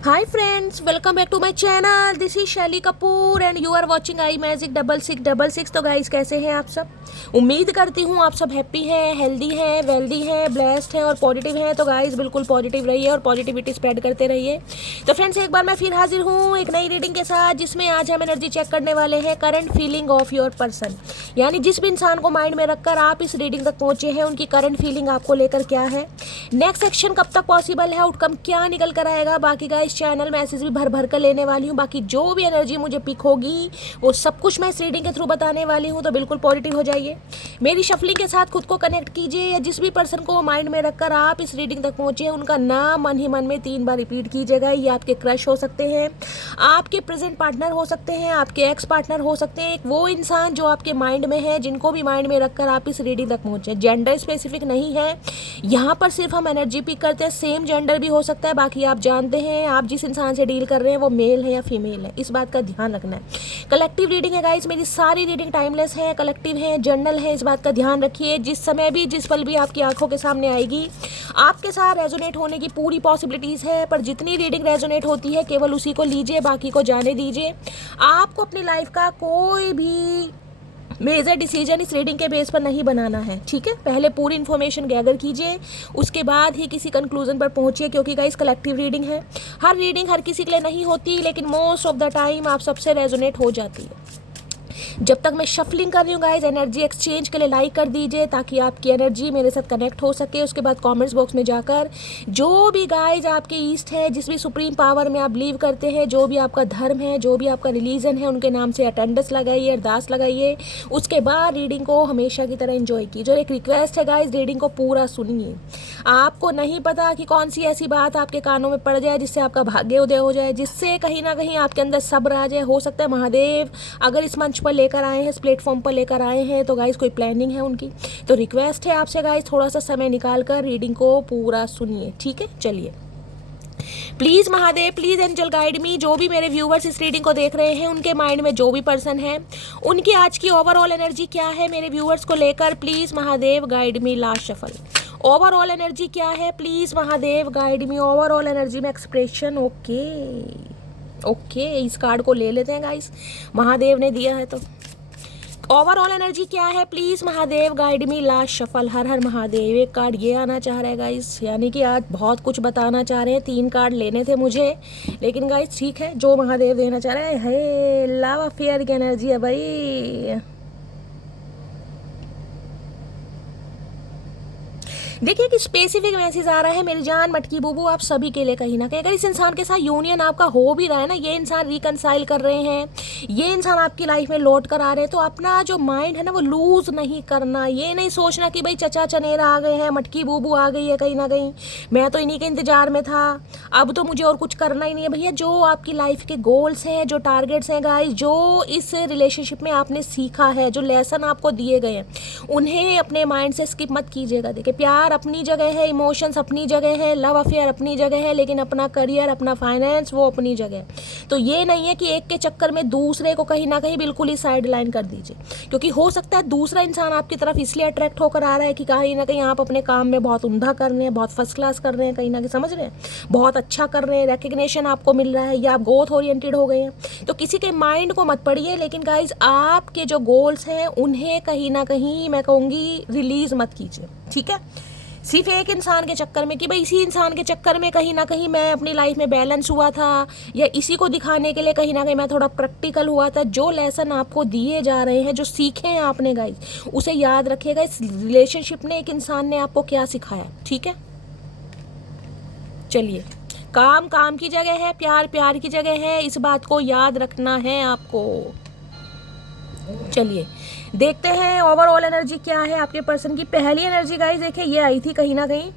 Hi friends, welcome back to my channel. This is शैली Kapoor and you are watching I magic 6666। तो guys कैसे हैं आप सब? उम्मीद करती हूँ आप सब हैप्पी हैं, हेल्दी हैं, वेल्दी हैं, ब्लेस्ड हैं और पॉजिटिव हैं। तो गाइस बिल्कुल पॉजिटिव रहिए और पॉजिटिविटी स्प्रेड करते रहिए। तो फ्रेंड्स एक बार मैं फिर हाजिर हूँ एक नई रीडिंग के साथ, जिसमें आज हम एनर्जी चेक करने वाले हैं current feeling of your person. यानी जिस भी इंसान को माइंड में रखकर आप इस रीडिंग तक पहुँचे हैं, उनकी करंट फीलिंग आपको लेकर क्या है, नेक्स्ट एक्शन कब तक पॉसिबल है, आउटकम क्या निकल कर आएगा। बाकी गाइस चैनल मैसेज भी भर भर कर लेने वाली हूँ। बाकी जो भी एनर्जी मुझे पिक होगी वो सब कुछ मैं इस रीडिंग के थ्रू बताने वाली हूँ। तो बिल्कुल पॉजिटिव हो जाइए, मेरी शफलिंग के साथ खुद को कनेक्ट कीजिए। या जिस भी पर्सन को माइंड में रखकर आप इस रीडिंग तक पहुँचे हैं, उनका नाम मन ही मन में 3 बार रिपीट कीजिएगा। ये आपके क्रश हो सकते हैं, आपके प्रेजेंट पार्टनर हो सकते हैं, आपके एक्स पार्टनर हो सकते हैं, वो इंसान जो आपके माइंड में है, जिनको भी माइंड में रखकर आप इस रीडिंग तक पहुँचे। जेंडर स्पेसिफिक नहीं है यहाँ पर, सिर्फ हम एनर्जी पिक करते हैं। सेम जेंडर भी हो सकता है। बाकी आप जानते हैं आप जिस इंसान से डील कर रहे हैं वो मेल है या फीमेल है, इस बात का ध्यान रखना है। कलेक्टिव रीडिंग है गाइस, मेरी सारी रीडिंग टाइमलेस है, कलेक्टिव है, जर्नल है, इस बात का ध्यान रखिए। जिस समय भी जिस पल भी आपकी आंखों के सामने आएगी, आपके साथ रेजोनेट होने की पूरी पॉसिबिलिटीज़ है। पर जितनी रीडिंग रेजोनेट होती है केवल उसी को लीजिए, बाकी को जाने दीजिए। आपको अपनी लाइफ का कोई भी मेजर डिसीजन इस रीडिंग के बेस पर नहीं बनाना है, ठीक है। पहले पूरी इन्फॉर्मेशन गैदर कीजिए, उसके बाद ही किसी कंक्लूजन पर पहुंचिए। क्योंकि गाइस कलेक्टिव रीडिंग है, हर रीडिंग हर किसी के लिए नहीं होती, लेकिन मोस्ट ऑफ द टाइम आप सबसे रेजोनेट हो जाती है। जब तक मैं शफलिंग कर रही हूँ गाइज, एनर्जी एक्सचेंज के लिए लाइक कर दीजिए ताकि आपकी एनर्जी मेरे साथ कनेक्ट हो सके। उसके बाद कमेंट्स बॉक्स में जाकर जो भी गाइज आपके ईस्ट है, जिस भी सुप्रीम पावर में आप बिलीव करते हैं, जो भी आपका धर्म है, जो भी आपका रिलीजन है, उनके नाम से अटेंडेंस लगाइए, अरदास लगाइए। उसके बाद रीडिंग को हमेशा की तरह एंजॉय कीजिए। और एक रिक्वेस्ट है गाइज, रीडिंग को पूरा सुनिए। आपको नहीं पता कि कौन सी ऐसी बात आपके कानों में पड़ जाए जिससे आपका भाग्य उदय हो जाए, जिससे कहीं ना कहीं आपके अंदर सब्र आ जाए। हो सकता है महादेव अगर इस मंच पर लेकर आए हैं, इस प्लेटफॉर्म पर लेकर आए हैं, तो गाइस कोई प्लानिंग है उनकी। तो रिक्वेस्ट है आपसे गाइस, थोड़ा सा समय निकाल कर रीडिंग को पूरा सुनिए, ठीक है। चलिए please Mahadev, please angel guide me. जो भी मेरे व्यूवर्स इस रीडिंग को देख रहे हैं, उनके माइंड में जो भी पर्सन है, उनकी आज की ओवरऑल एनर्जी क्या है मेरे व्यूवर्स को लेकर, please Mahadev guide me. Last shuffle, overall energy क्या है, please Mahadev guide me. Overall energy में एक्सप्रेशन, ओके इस कार्ड को ले लेते हैं गाइस, महादेव ने दिया है तो। ओवरऑल एनर्जी क्या है, please Mahadev guide me. Last shuffle, Har Har Mahadev. एक कार्ड ये आना चाह रहा है गाइस, यानी कि आज बहुत कुछ बताना चाह रहे हैं। 3 कार्ड लेने थे मुझे, लेकिन गाइस ठीक है, जो महादेव देना चाह रहे हैं। लव अफेयर की एनर्जी है भाई। देखिए कि स्पेसिफिक मैसेज आ रहा है मेरी जान मटकी बूबू आप सभी के लिए। कहीं ना कहीं अगर इस इंसान के साथ यूनियन आपका हो भी रहा है ना, ये इंसान रिकनसाइल कर रहे हैं, ये इंसान आपकी लाइफ में लौट कर आ रहे हैं, तो अपना जो माइंड है ना वो लूज नहीं करना। ये नहीं सोचना कि भाई चचा चनेरा आ गए हैं, मटकी बूबू आ गई है, कहीं ना कहीं मैं तो इन्हीं के इंतजार में था, अब तो मुझे और कुछ करना ही नहीं है। भैया जो आपकी लाइफ के गोल्स हैं, जो टारगेट्स हैं गाइस, जो इस रिलेशनशिप में आपने सीखा है, जो लेसन आपको दिए गए हैं, उन्हें अपने माइंड से स्किप मत कीजिएगा। देखिए प्यार अपनी जगह है, इमोशंस अपनी जगह है, लव अफेयर अपनी जगह है, लेकिन अपना करियर, अपना फाइनेंस वो अपनी जगह है। तो ये नहीं है कि एक के चक्कर में दूसरे को कहीं ना कहीं बिल्कुल ही साइड लाइन कर दीजिए। क्योंकि हो सकता है दूसरा इंसान आपकी तरफ इसलिए अट्रैक्ट होकर आ रहा है कि कहीं ना कहीं आप अपने काम में बहुत उम्दा कर रहे हैं, बहुत फर्स्ट क्लास कर रहे हैं, कहीं ना कहीं समझ रहे हैं, बहुत अच्छा कर रहे हैं, रिकग्निशन आपको मिल रहा है, या आप ग्रोथ ओरिएंटेड हो गए हैं। तो किसी के माइंड को मत पड़िए, लेकिन गाइज आपके जो गोल्स हैं उन्हें कहीं ना कहीं मैं कहूँगी रिलीज मत कीजिए, ठीक है। सिर्फ एक इंसान के चक्कर में कि भाई इसी इंसान के चक्कर में कहीं ना कहीं मैं अपनी लाइफ में बैलेंस हुआ था, या इसी को दिखाने के लिए कहीं ना कहीं मैं थोड़ा प्रैक्टिकल हुआ था। जो लेसन आपको दिए जा रहे हैं, जो सीखे हैं आपने गाइस, उसे याद रखिएगा। इस रिलेशनशिप ने, एक इंसान ने आपको क्या सिखाया, ठीक है। चलिए, काम काम की जगह है, प्यार प्यार की जगह है, इस बात को याद रखना है आपको। चलिए देखते हैं ओवरऑल एनर्जी क्या है आपके पर्सन की। पहली एनर्जी गाइस देखिए ये आई थी कहीं ना कहीं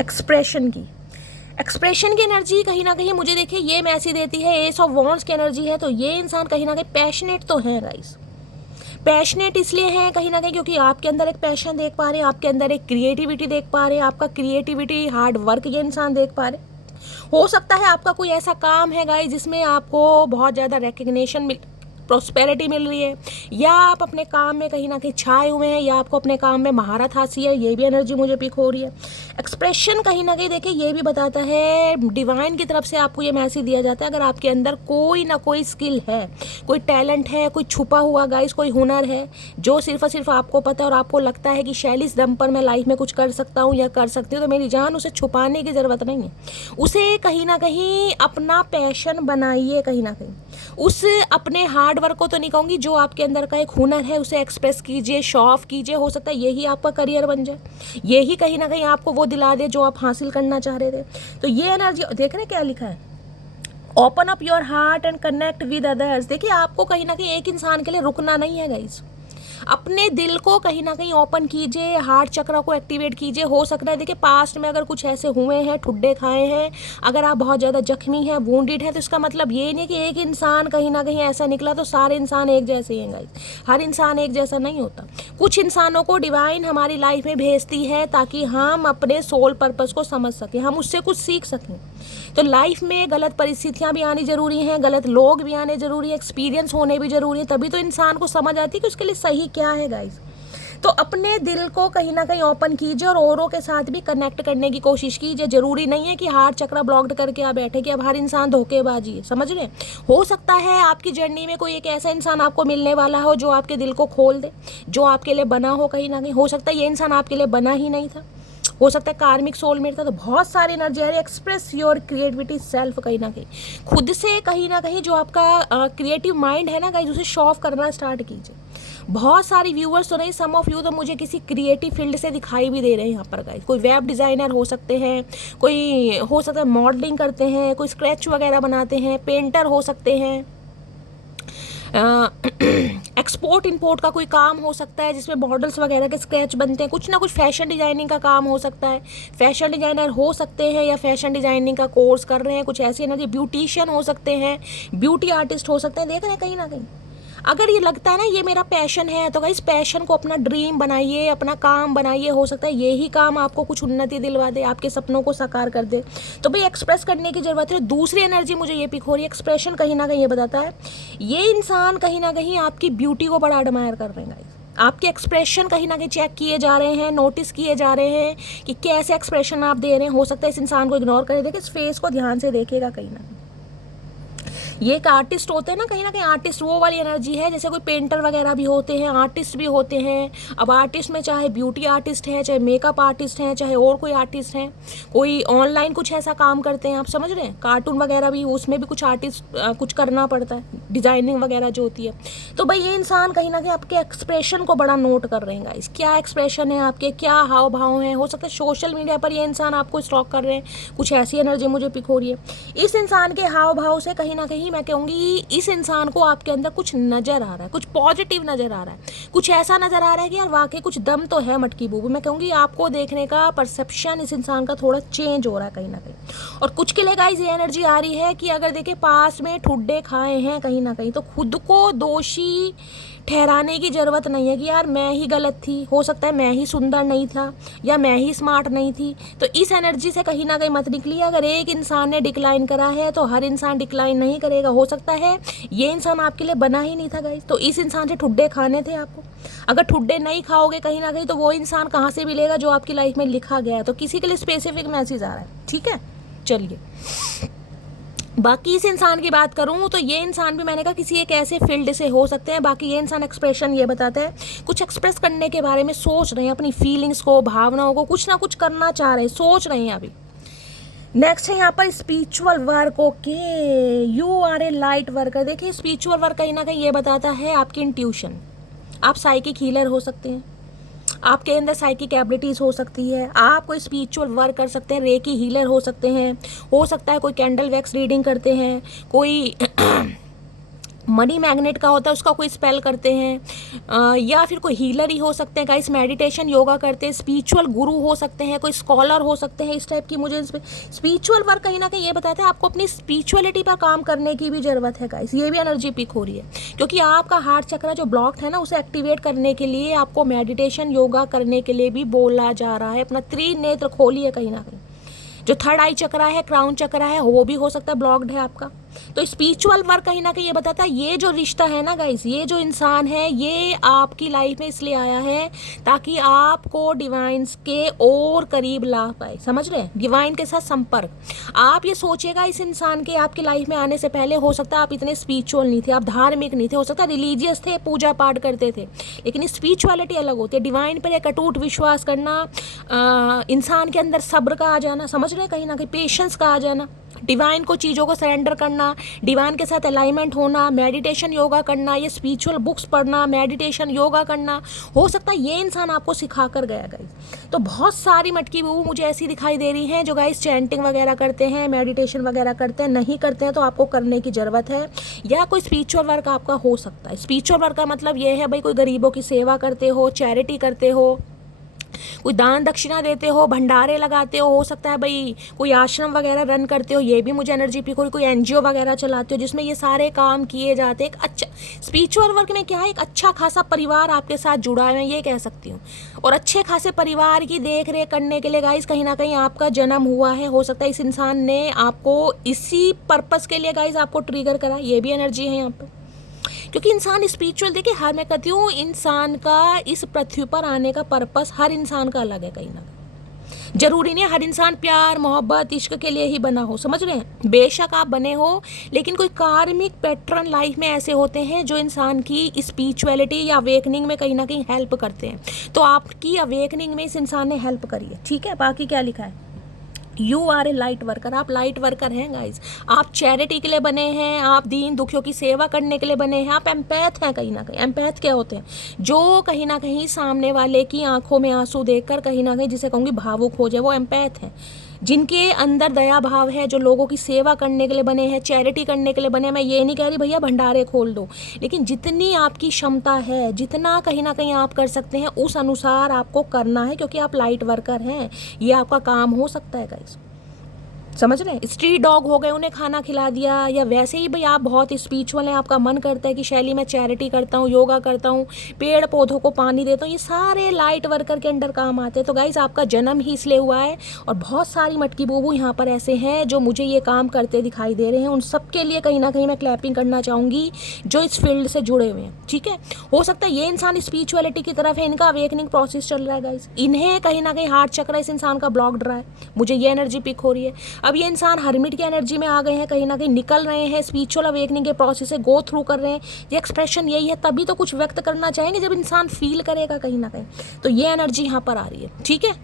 एक्सप्रेशन की एनर्जी। कहीं ना कहीं मुझे देखिए ये मैसेज देती है, एस ऑफ वॉन्ड्स की एनर्जी है। तो ये इंसान कहीं ना कहीं पैशनेट तो है गाइस। पैशनेट इसलिए है कहीं ना कहीं क्योंकि आपके अंदर एक पैशन देख पा रहे हैं, आपके अंदर एक क्रिएटिविटी देख पा रहे हैं, आपका क्रिएटिविटी हार्ड वर्क ये इंसान देख पा रहे हैं। हो सकता है आपका कोई ऐसा काम है गाइस जिसमें आपको बहुत ज़्यादा रिकग्निशन प्रॉस्पेरिटी मिल रही है, या आप अपने काम में कहीं ना कहीं छाए हुए हैं, या आपको अपने काम में महारत हासिल है, ये भी एनर्जी मुझे पिक हो रही है। एक्सप्रेशन कहीं ना कहीं देखिए ये भी बताता है, डिवाइन की तरफ से आपको ये मैसेज दिया जाता है, अगर आपके अंदर कोई ना कोई स्किल है, कोई टैलेंट है, कोई छुपा हुआ गाइस कोई हुनर है जो सिर्फ और सिर्फ आपको पता है, और आपको लगता है कि शैली इस दम पर मैं लाइफ में कुछ कर सकता हूँ या कर सकती हूँ, तो मेरी जान उसे छुपाने की ज़रूरत नहीं है। उसे कहीं ना कहीं अपना पैशन बनाइए, कहीं ना कहीं उस अपने हार्ड वर्क को तो नहीं कहूँगी, जो आपके अंदर का एक हुनर है उसे एक्सप्रेस कीजिए, शो ऑफ कीजिए। हो सकता है यही आपका करियर बन जाए, यही कहीं ना कहीं आपको वो दिला दे जो आप हासिल करना चाह रहे थे। तो ये एनर्जी देख रहे हैं क्या लिखा है, open up your heart and connect with others. देखिए आपको कहीं ना कहीं एक इंसान के लिए रुकना नहीं है गाइस, अपने दिल को कहीं ना कहीं ओपन कीजिए, हार्ट चक्र को एक्टिवेट कीजिए। हो सकता है देखिए पास्ट में अगर कुछ ऐसे हुए हैं, ठुड्डे खाए हैं, अगर आप बहुत ज़्यादा जख्मी हैं, वूंडेड हैं, तो इसका मतलब ये नहीं कि एक इंसान कहीं ना कहीं ऐसा निकला तो सारे इंसान एक जैसे ही हैं गाइस। हर इंसान एक जैसा नहीं होता। कुछ इंसानों को डिवाइन हमारी लाइफ में भेजती है ताकि हम अपने सोल पर्पस को समझ सकें, हम उससे कुछ सीख सकें। तो लाइफ में गलत परिस्थितियाँ भी आनी ज़रूरी हैं, गलत लोग भी आने ज़रूरी है, एक्सपीरियंस होने भी ज़रूरी है, तभी तो इंसान को समझ आती है कि उसके लिए सही क्या है गाइस। तो अपने दिल को कहीं ना कहीं ओपन कीजिए और औरों के साथ भी कनेक्ट करने की कोशिश कीजिए। ज़रूरी नहीं है कि हार्ट चक्र ब्लॉक्ड करके आप बैठे कि अब हर इंसान धोखेबाजी है, समझ रहे हैं। हो सकता है आपकी जर्नी में कोई एक ऐसा इंसान आपको मिलने वाला हो जो आपके दिल को खोल दे, जो आपके लिए बना हो कहीं ना कहीं। हो सकता है ये इंसान आपके लिए बना ही नहीं था, हो सकता है कार्मिक सोलमेट था। तो बहुत सारी एनर्जी आ रही है। एक्सप्रेस योर क्रिएटिविटी सेल्फ, कहीं ना कहीं खुद से कहीं ना कहीं जो आपका क्रिएटिव माइंड है ना गाइस, उसे शो ऑफ करना स्टार्ट कीजिए। बहुत सारी व्यूअर्स तो नहीं, सम ऑफ यू तो मुझे किसी क्रिएटिव फील्ड से दिखाई भी दे रहे हैं यहाँ पर गाइस। कोई वेब डिज़ाइनर हो सकते हैं, कोई हो सकता है मॉडलिंग करते हैं, कोई स्क्रैच वगैरह बनाते हैं, पेंटर हो सकते हैं, एक्सपोर्ट इंपोर्ट का कोई काम हो सकता है जिसमें मॉडल्स वगैरह के स्केच बनते हैं, कुछ ना कुछ फैशन डिज़ाइनिंग का काम हो सकता है, फैशन डिज़ाइनर हो सकते हैं या फैशन डिज़ाइनिंग का कोर्स कर रहे हैं, कुछ ऐसी एनर्जी। ब्यूटिशियन हो सकते हैं, ब्यूटी आर्टिस्ट हो सकते हैं। देख रहे हैं कहीं ना कहीं अगर ये लगता है ना ये मेरा पैशन है, तो इस पैशन को अपना ड्रीम बनाइए, अपना काम बनाइए। हो सकता है यही काम आपको कुछ उन्नति दिलवा दे, आपके सपनों को साकार कर दे। तो भाई एक्सप्रेस करने की ज़रूरत है। दूसरी एनर्जी मुझे ये पिक हो रही है, एक्सप्रेशन कहीं ना कहीं ये बताता है ये इंसान कहीं ना कहीं आपकी ब्यूटी को बड़ा एडमायर कर रहे हैं। आपके एक्सप्रेशन कहीं ना कहीं चेक किए जा रहे हैं, नोटिस किए जा रहे हैं कि कैसे एक्सप्रेशन आप दे रहे हैं। हो सकता है इस इंसान को इग्नोर कर देखिए, इस फेस को ध्यान से देखिएगा। कहीं ना कहीं ये एक आर्टिस्ट होते हैं ना, कहीं ना कहीं आर्टिस्ट वो वाली एनर्जी है। जैसे कोई पेंटर वगैरह भी होते हैं, आर्टिस्ट भी होते हैं। अब आर्टिस्ट में चाहे ब्यूटी आर्टिस्ट है, चाहे मेकअप आर्टिस्ट हैं, चाहे और कोई आर्टिस्ट हैं, कोई ऑनलाइन कुछ ऐसा काम करते हैं, आप समझ रहे हैं। कार्टून वगैरह भी, उसमें भी कुछ आर्टिस्ट कुछ करना पड़ता है, डिज़ाइनिंग वगैरह जो होती है। तो भाई ये इंसान कहीं ना कहीं आपके एक्सप्रेशन को बड़ा नोट कर रहे हैं गाइस। क्या एक्सप्रेशन है आपके, क्या हाव भाव हैं। हो सकता है सोशल मीडिया पर ये इंसान आपको स्टॉक कर रहे हैं, कुछ ऐसी एनर्जी मुझे पिक हो रही है। इस इंसान के हाव भाव से कहीं ना कहीं मैं कहूँगी इस इंसान को आपके अंदर कुछ नज़र आ रहा है, कुछ पॉजिटिव नज़र आ रहा है, कुछ ऐसा नज़र आ रहा है कि यार वाकई कुछ दम तो है मटकी बूबू। मैं कहूँगी आपको देखने का परसेप्शन इस इंसान का थोड़ा चेंज हो रहा है कहीं ना कहीं। और कुछ के लिए गाइस ये एनर्जी आ रही है कि अगर देखिए पास में ठुड्डे खाए हैं कहीं ना कहीं, तो खुद को दोषी ठहराने की ज़रूरत नहीं है कि यार मैं ही गलत थी, हो सकता है मैं ही सुंदर नहीं था या मैं ही स्मार्ट नहीं थी। तो इस एनर्जी से कहीं ना कहीं मत निकलिए। अगर एक इंसान ने डिक्लाइन करा है तो हर इंसान डिक्लाइन नहीं करेगा। हो सकता है ये इंसान आपके लिए बना ही नहीं था गाइस, तो इस इंसान से ठुड्डे खाने थे आपको। अगर ठुड्डे नहीं खाओगे कहीं ना कहीं, तो वो इंसान कहाँ से मिलेगा जो आपकी लाइफ में लिखा गया है। तो किसी के लिए स्पेसिफिक मैसेज आ रहा है, ठीक है। चलिए बाकी इस इंसान की बात करूं तो ये इंसान भी मैंने कहा किसी एक ऐसे फील्ड से हो सकते हैं। बाकी ये इंसान एक्सप्रेशन ये बताता है कुछ एक्सप्रेस करने के बारे में सोच रहे हैं, अपनी फीलिंग्स को, भावनाओं को, कुछ ना कुछ करना चाह रहे हैं, सोच रहे हैं अभी। नेक्स्ट है यहाँ पर spiritual work. Okay, you are a light worker. देखिए स्पिरिचुअल वर्क कहीं ना कहीं ये बताता है आपकी इंट्यूशन। आप साइकिक हीलर हो सकते हैं, आपके अंदर साइकिक एबिलिटीज़ हो सकती है, आप कोई स्पिरिचुअल वर्क कर सकते हैं, रेकी हीलर हो सकते हैं, हो सकता है कोई कैंडल वैक्स रीडिंग करते हैं, कोई मनी मैग्नेट का होता है उसका कोई स्पेल करते हैं, या फिर कोई हीलर ही हो सकते हैं गाइस, मेडिटेशन योगा करते हैं, स्पिरिचुअल गुरु हो सकते हैं, कोई स्कॉलर हो सकते हैं। इस टाइप की मुझे स्पिरिचुअल वर्क कहीं ना कहीं ये बताते हैं आपको अपनी स्पिरिचुअलिटी पर काम करने की भी ज़रूरत है गाइस। ये भी एनर्जी पिक हो रही है क्योंकि आपका हार्ट चक्र जो ब्लॉक्ड है ना, उसे एक्टिवेट करने के लिए आपको मेडिटेशन योगा करने के लिए भी बोला जा रहा है। अपना त्रिनेत्र खोलिए कहीं ना कहीं। जो थर्ड आई चक्रा है, क्राउन चक्रा है, वो भी हो सकता है ब्लॉक्ड है आपका। तो स्पिरिचुअल वर्क कहीं ना कहीं ये बताता है ये जो रिश्ता है ना गाइस, ये जो इंसान है ये आपकी लाइफ में इसलिए आया है ताकि आपको डिवाइन के और करीब ला पाए। समझ रहे हैं? डिवाइन के साथ संपर्क। आप ये सोचिएगा इस इंसान के आपकी लाइफ में आने से पहले हो सकता है आप इतने स्पिरिचुअल नहीं थे, आप धार्मिक नहीं थे, हो सकता है रिलीजियस थे, पूजा पाठ करते थे, लेकिन स्पिरिचुअलिटी अलग होती है। डिवाइन पर एक अटूट विश्वास करना, इंसान के अंदर सब्र का आ जाना, समझ रहे हैं, कहीं ना कहीं पेशेंस का आ जाना, डिवाइन को चीज़ों को सरेंडर करना, डिवाइन के साथ अलाइनमेंट होना, मेडिटेशन योगा करना, ये स्पिरिचुअल बुक्स पढ़ना, मेडिटेशन योगा करना, हो सकता है ये इंसान आपको सिखा कर गया गाइस। तो बहुत सारी मटकी बहू मुझे ऐसी दिखाई दे रही हैं जो गाइस चैंटिंग वगैरह करते हैं, मेडिटेशन वगैरह करते हैं। नहीं करते हैं तो आपको करने की ज़रूरत है, या कोई स्पिरिचुअल वर्क आपका हो सकता है। स्पिरिचुअल वर्क का मतलब ये है भाई कोई गरीबों की सेवा करते हो, चैरिटी करते हो, कोई दान दक्षिणा देते हो, भंडारे लगाते हो सकता है भाई कोई आश्रम वगैरह रन करते हो, ये भी मुझे एनर्जी पिक हो रही, कोई एनजीओ वगैरह चलाते हो जिसमें ये सारे काम किए जाते हैं। एक अच्छा स्पिरिचुअल वर्क में क्या है, एक अच्छा खासा परिवार आपके साथ जुड़ा है, मैं ये कह सकती हूँ। और अच्छे खासे परिवार की देख रेख करने के लिए गाइस कहीं ना कहीं आपका जन्म हुआ है। हो सकता है इस इंसान ने आपको इसी पर्पस के लिए गाइस आपको ट्रिगर करा, ये भी एनर्जी है यहाँ पर। क्योंकि इंसान स्पिरिचुअल, देखिए हर मैं कहती हूँ इंसान का इस पृथ्वी पर आने का पर्पस हर इंसान का अलग है। कहीं ना कहीं जरूरी नहीं हर इंसान प्यार मोहब्बत इश्क के लिए ही बना हो, समझ रहे हैं? बेशक आप बने हो, लेकिन कोई कार्मिक पैटर्न लाइफ में ऐसे होते हैं जो इंसान की स्पिरिचुअलिटी या अवेकनिंग में कहीं ना कहीं हेल्प करते हैं। तो आपकी अवेकनिंग में इस इंसान ने हेल्प करी है, ठीक है। बाकी क्या लिखा है, you are a light worker, आप लाइट वर्कर हैं गाइज। आप चैरिटी के लिए बने हैं, आप दीन दुखियों की सेवा करने के लिए बने हैं, आप एम्पैथ हैं कहीं ना कहीं। एम्पैथ क्या होते हैं, जो कहीं ना कहीं सामने वाले की आंखों में आंसू देखकर कहीं ना कहीं जिसे कहूँगी भावुक हो जाए, वो एम्पैथ हैं। जिनके अंदर दया भाव है, जो लोगों की सेवा करने के लिए बने हैं, चैरिटी करने के लिए बने हैं। मैं ये नहीं कह रही भैया भंडारे खोल दो, लेकिन जितनी आपकी क्षमता है, जितना कहीं ना कहीं आप कर सकते हैं उस अनुसार आपको करना है, क्योंकि आप लाइट वर्कर हैं। ये आपका काम हो सकता है गाइस, समझ रहे हैं? स्ट्रीट डॉग हो गए, उन्हें खाना खिला दिया, या वैसे ही भाई आप बहुत स्पिरिचुअल हैं, आपका मन करता है कि शैली मैं चैरिटी करता हूँ, योगा करता हूँ, पेड़ पौधों को पानी देता हूँ, ये सारे लाइट वर्कर के अंडर काम आते हैं। तो गाइज आपका जन्म ही इसलिए हुआ है, और बहुत सारी मटकी बूबू यहाँ पर ऐसे हैं जो मुझे ये काम करते दिखाई दे रहे हैं। उन सब के लिए कहीं ना कहीं मैं क्लैपिंग करना चाहूँगी जो इस फील्ड से जुड़े हुए हैं, ठीक है। हो सकता है ये इंसान स्पिरिचुअलिटी की तरफ है, इनका अवेकनिंग प्रोसेस चल रहा है गाइज, इन्हें कहीं ना कहीं हार्ट चक्र इस इंसान का ब्लॉक्ड रहा है, मुझे ये एनर्जी पिक हो रही है। अब ये इंसान हर्मिट की एनर्जी में आ गए हैं, कहीं ना कहीं निकल रहे हैं, स्पिरिचुअल अवेकनिंग के प्रोसेस से गो थ्रू कर रहे हैं। ये एक्सप्रेशन यही है, तभी तो कुछ व्यक्त करना चाहेंगे जब इंसान फील करेगा कहीं ना कहीं। तो ये एनर्जी यहाँ पर आ रही है, ठीक है।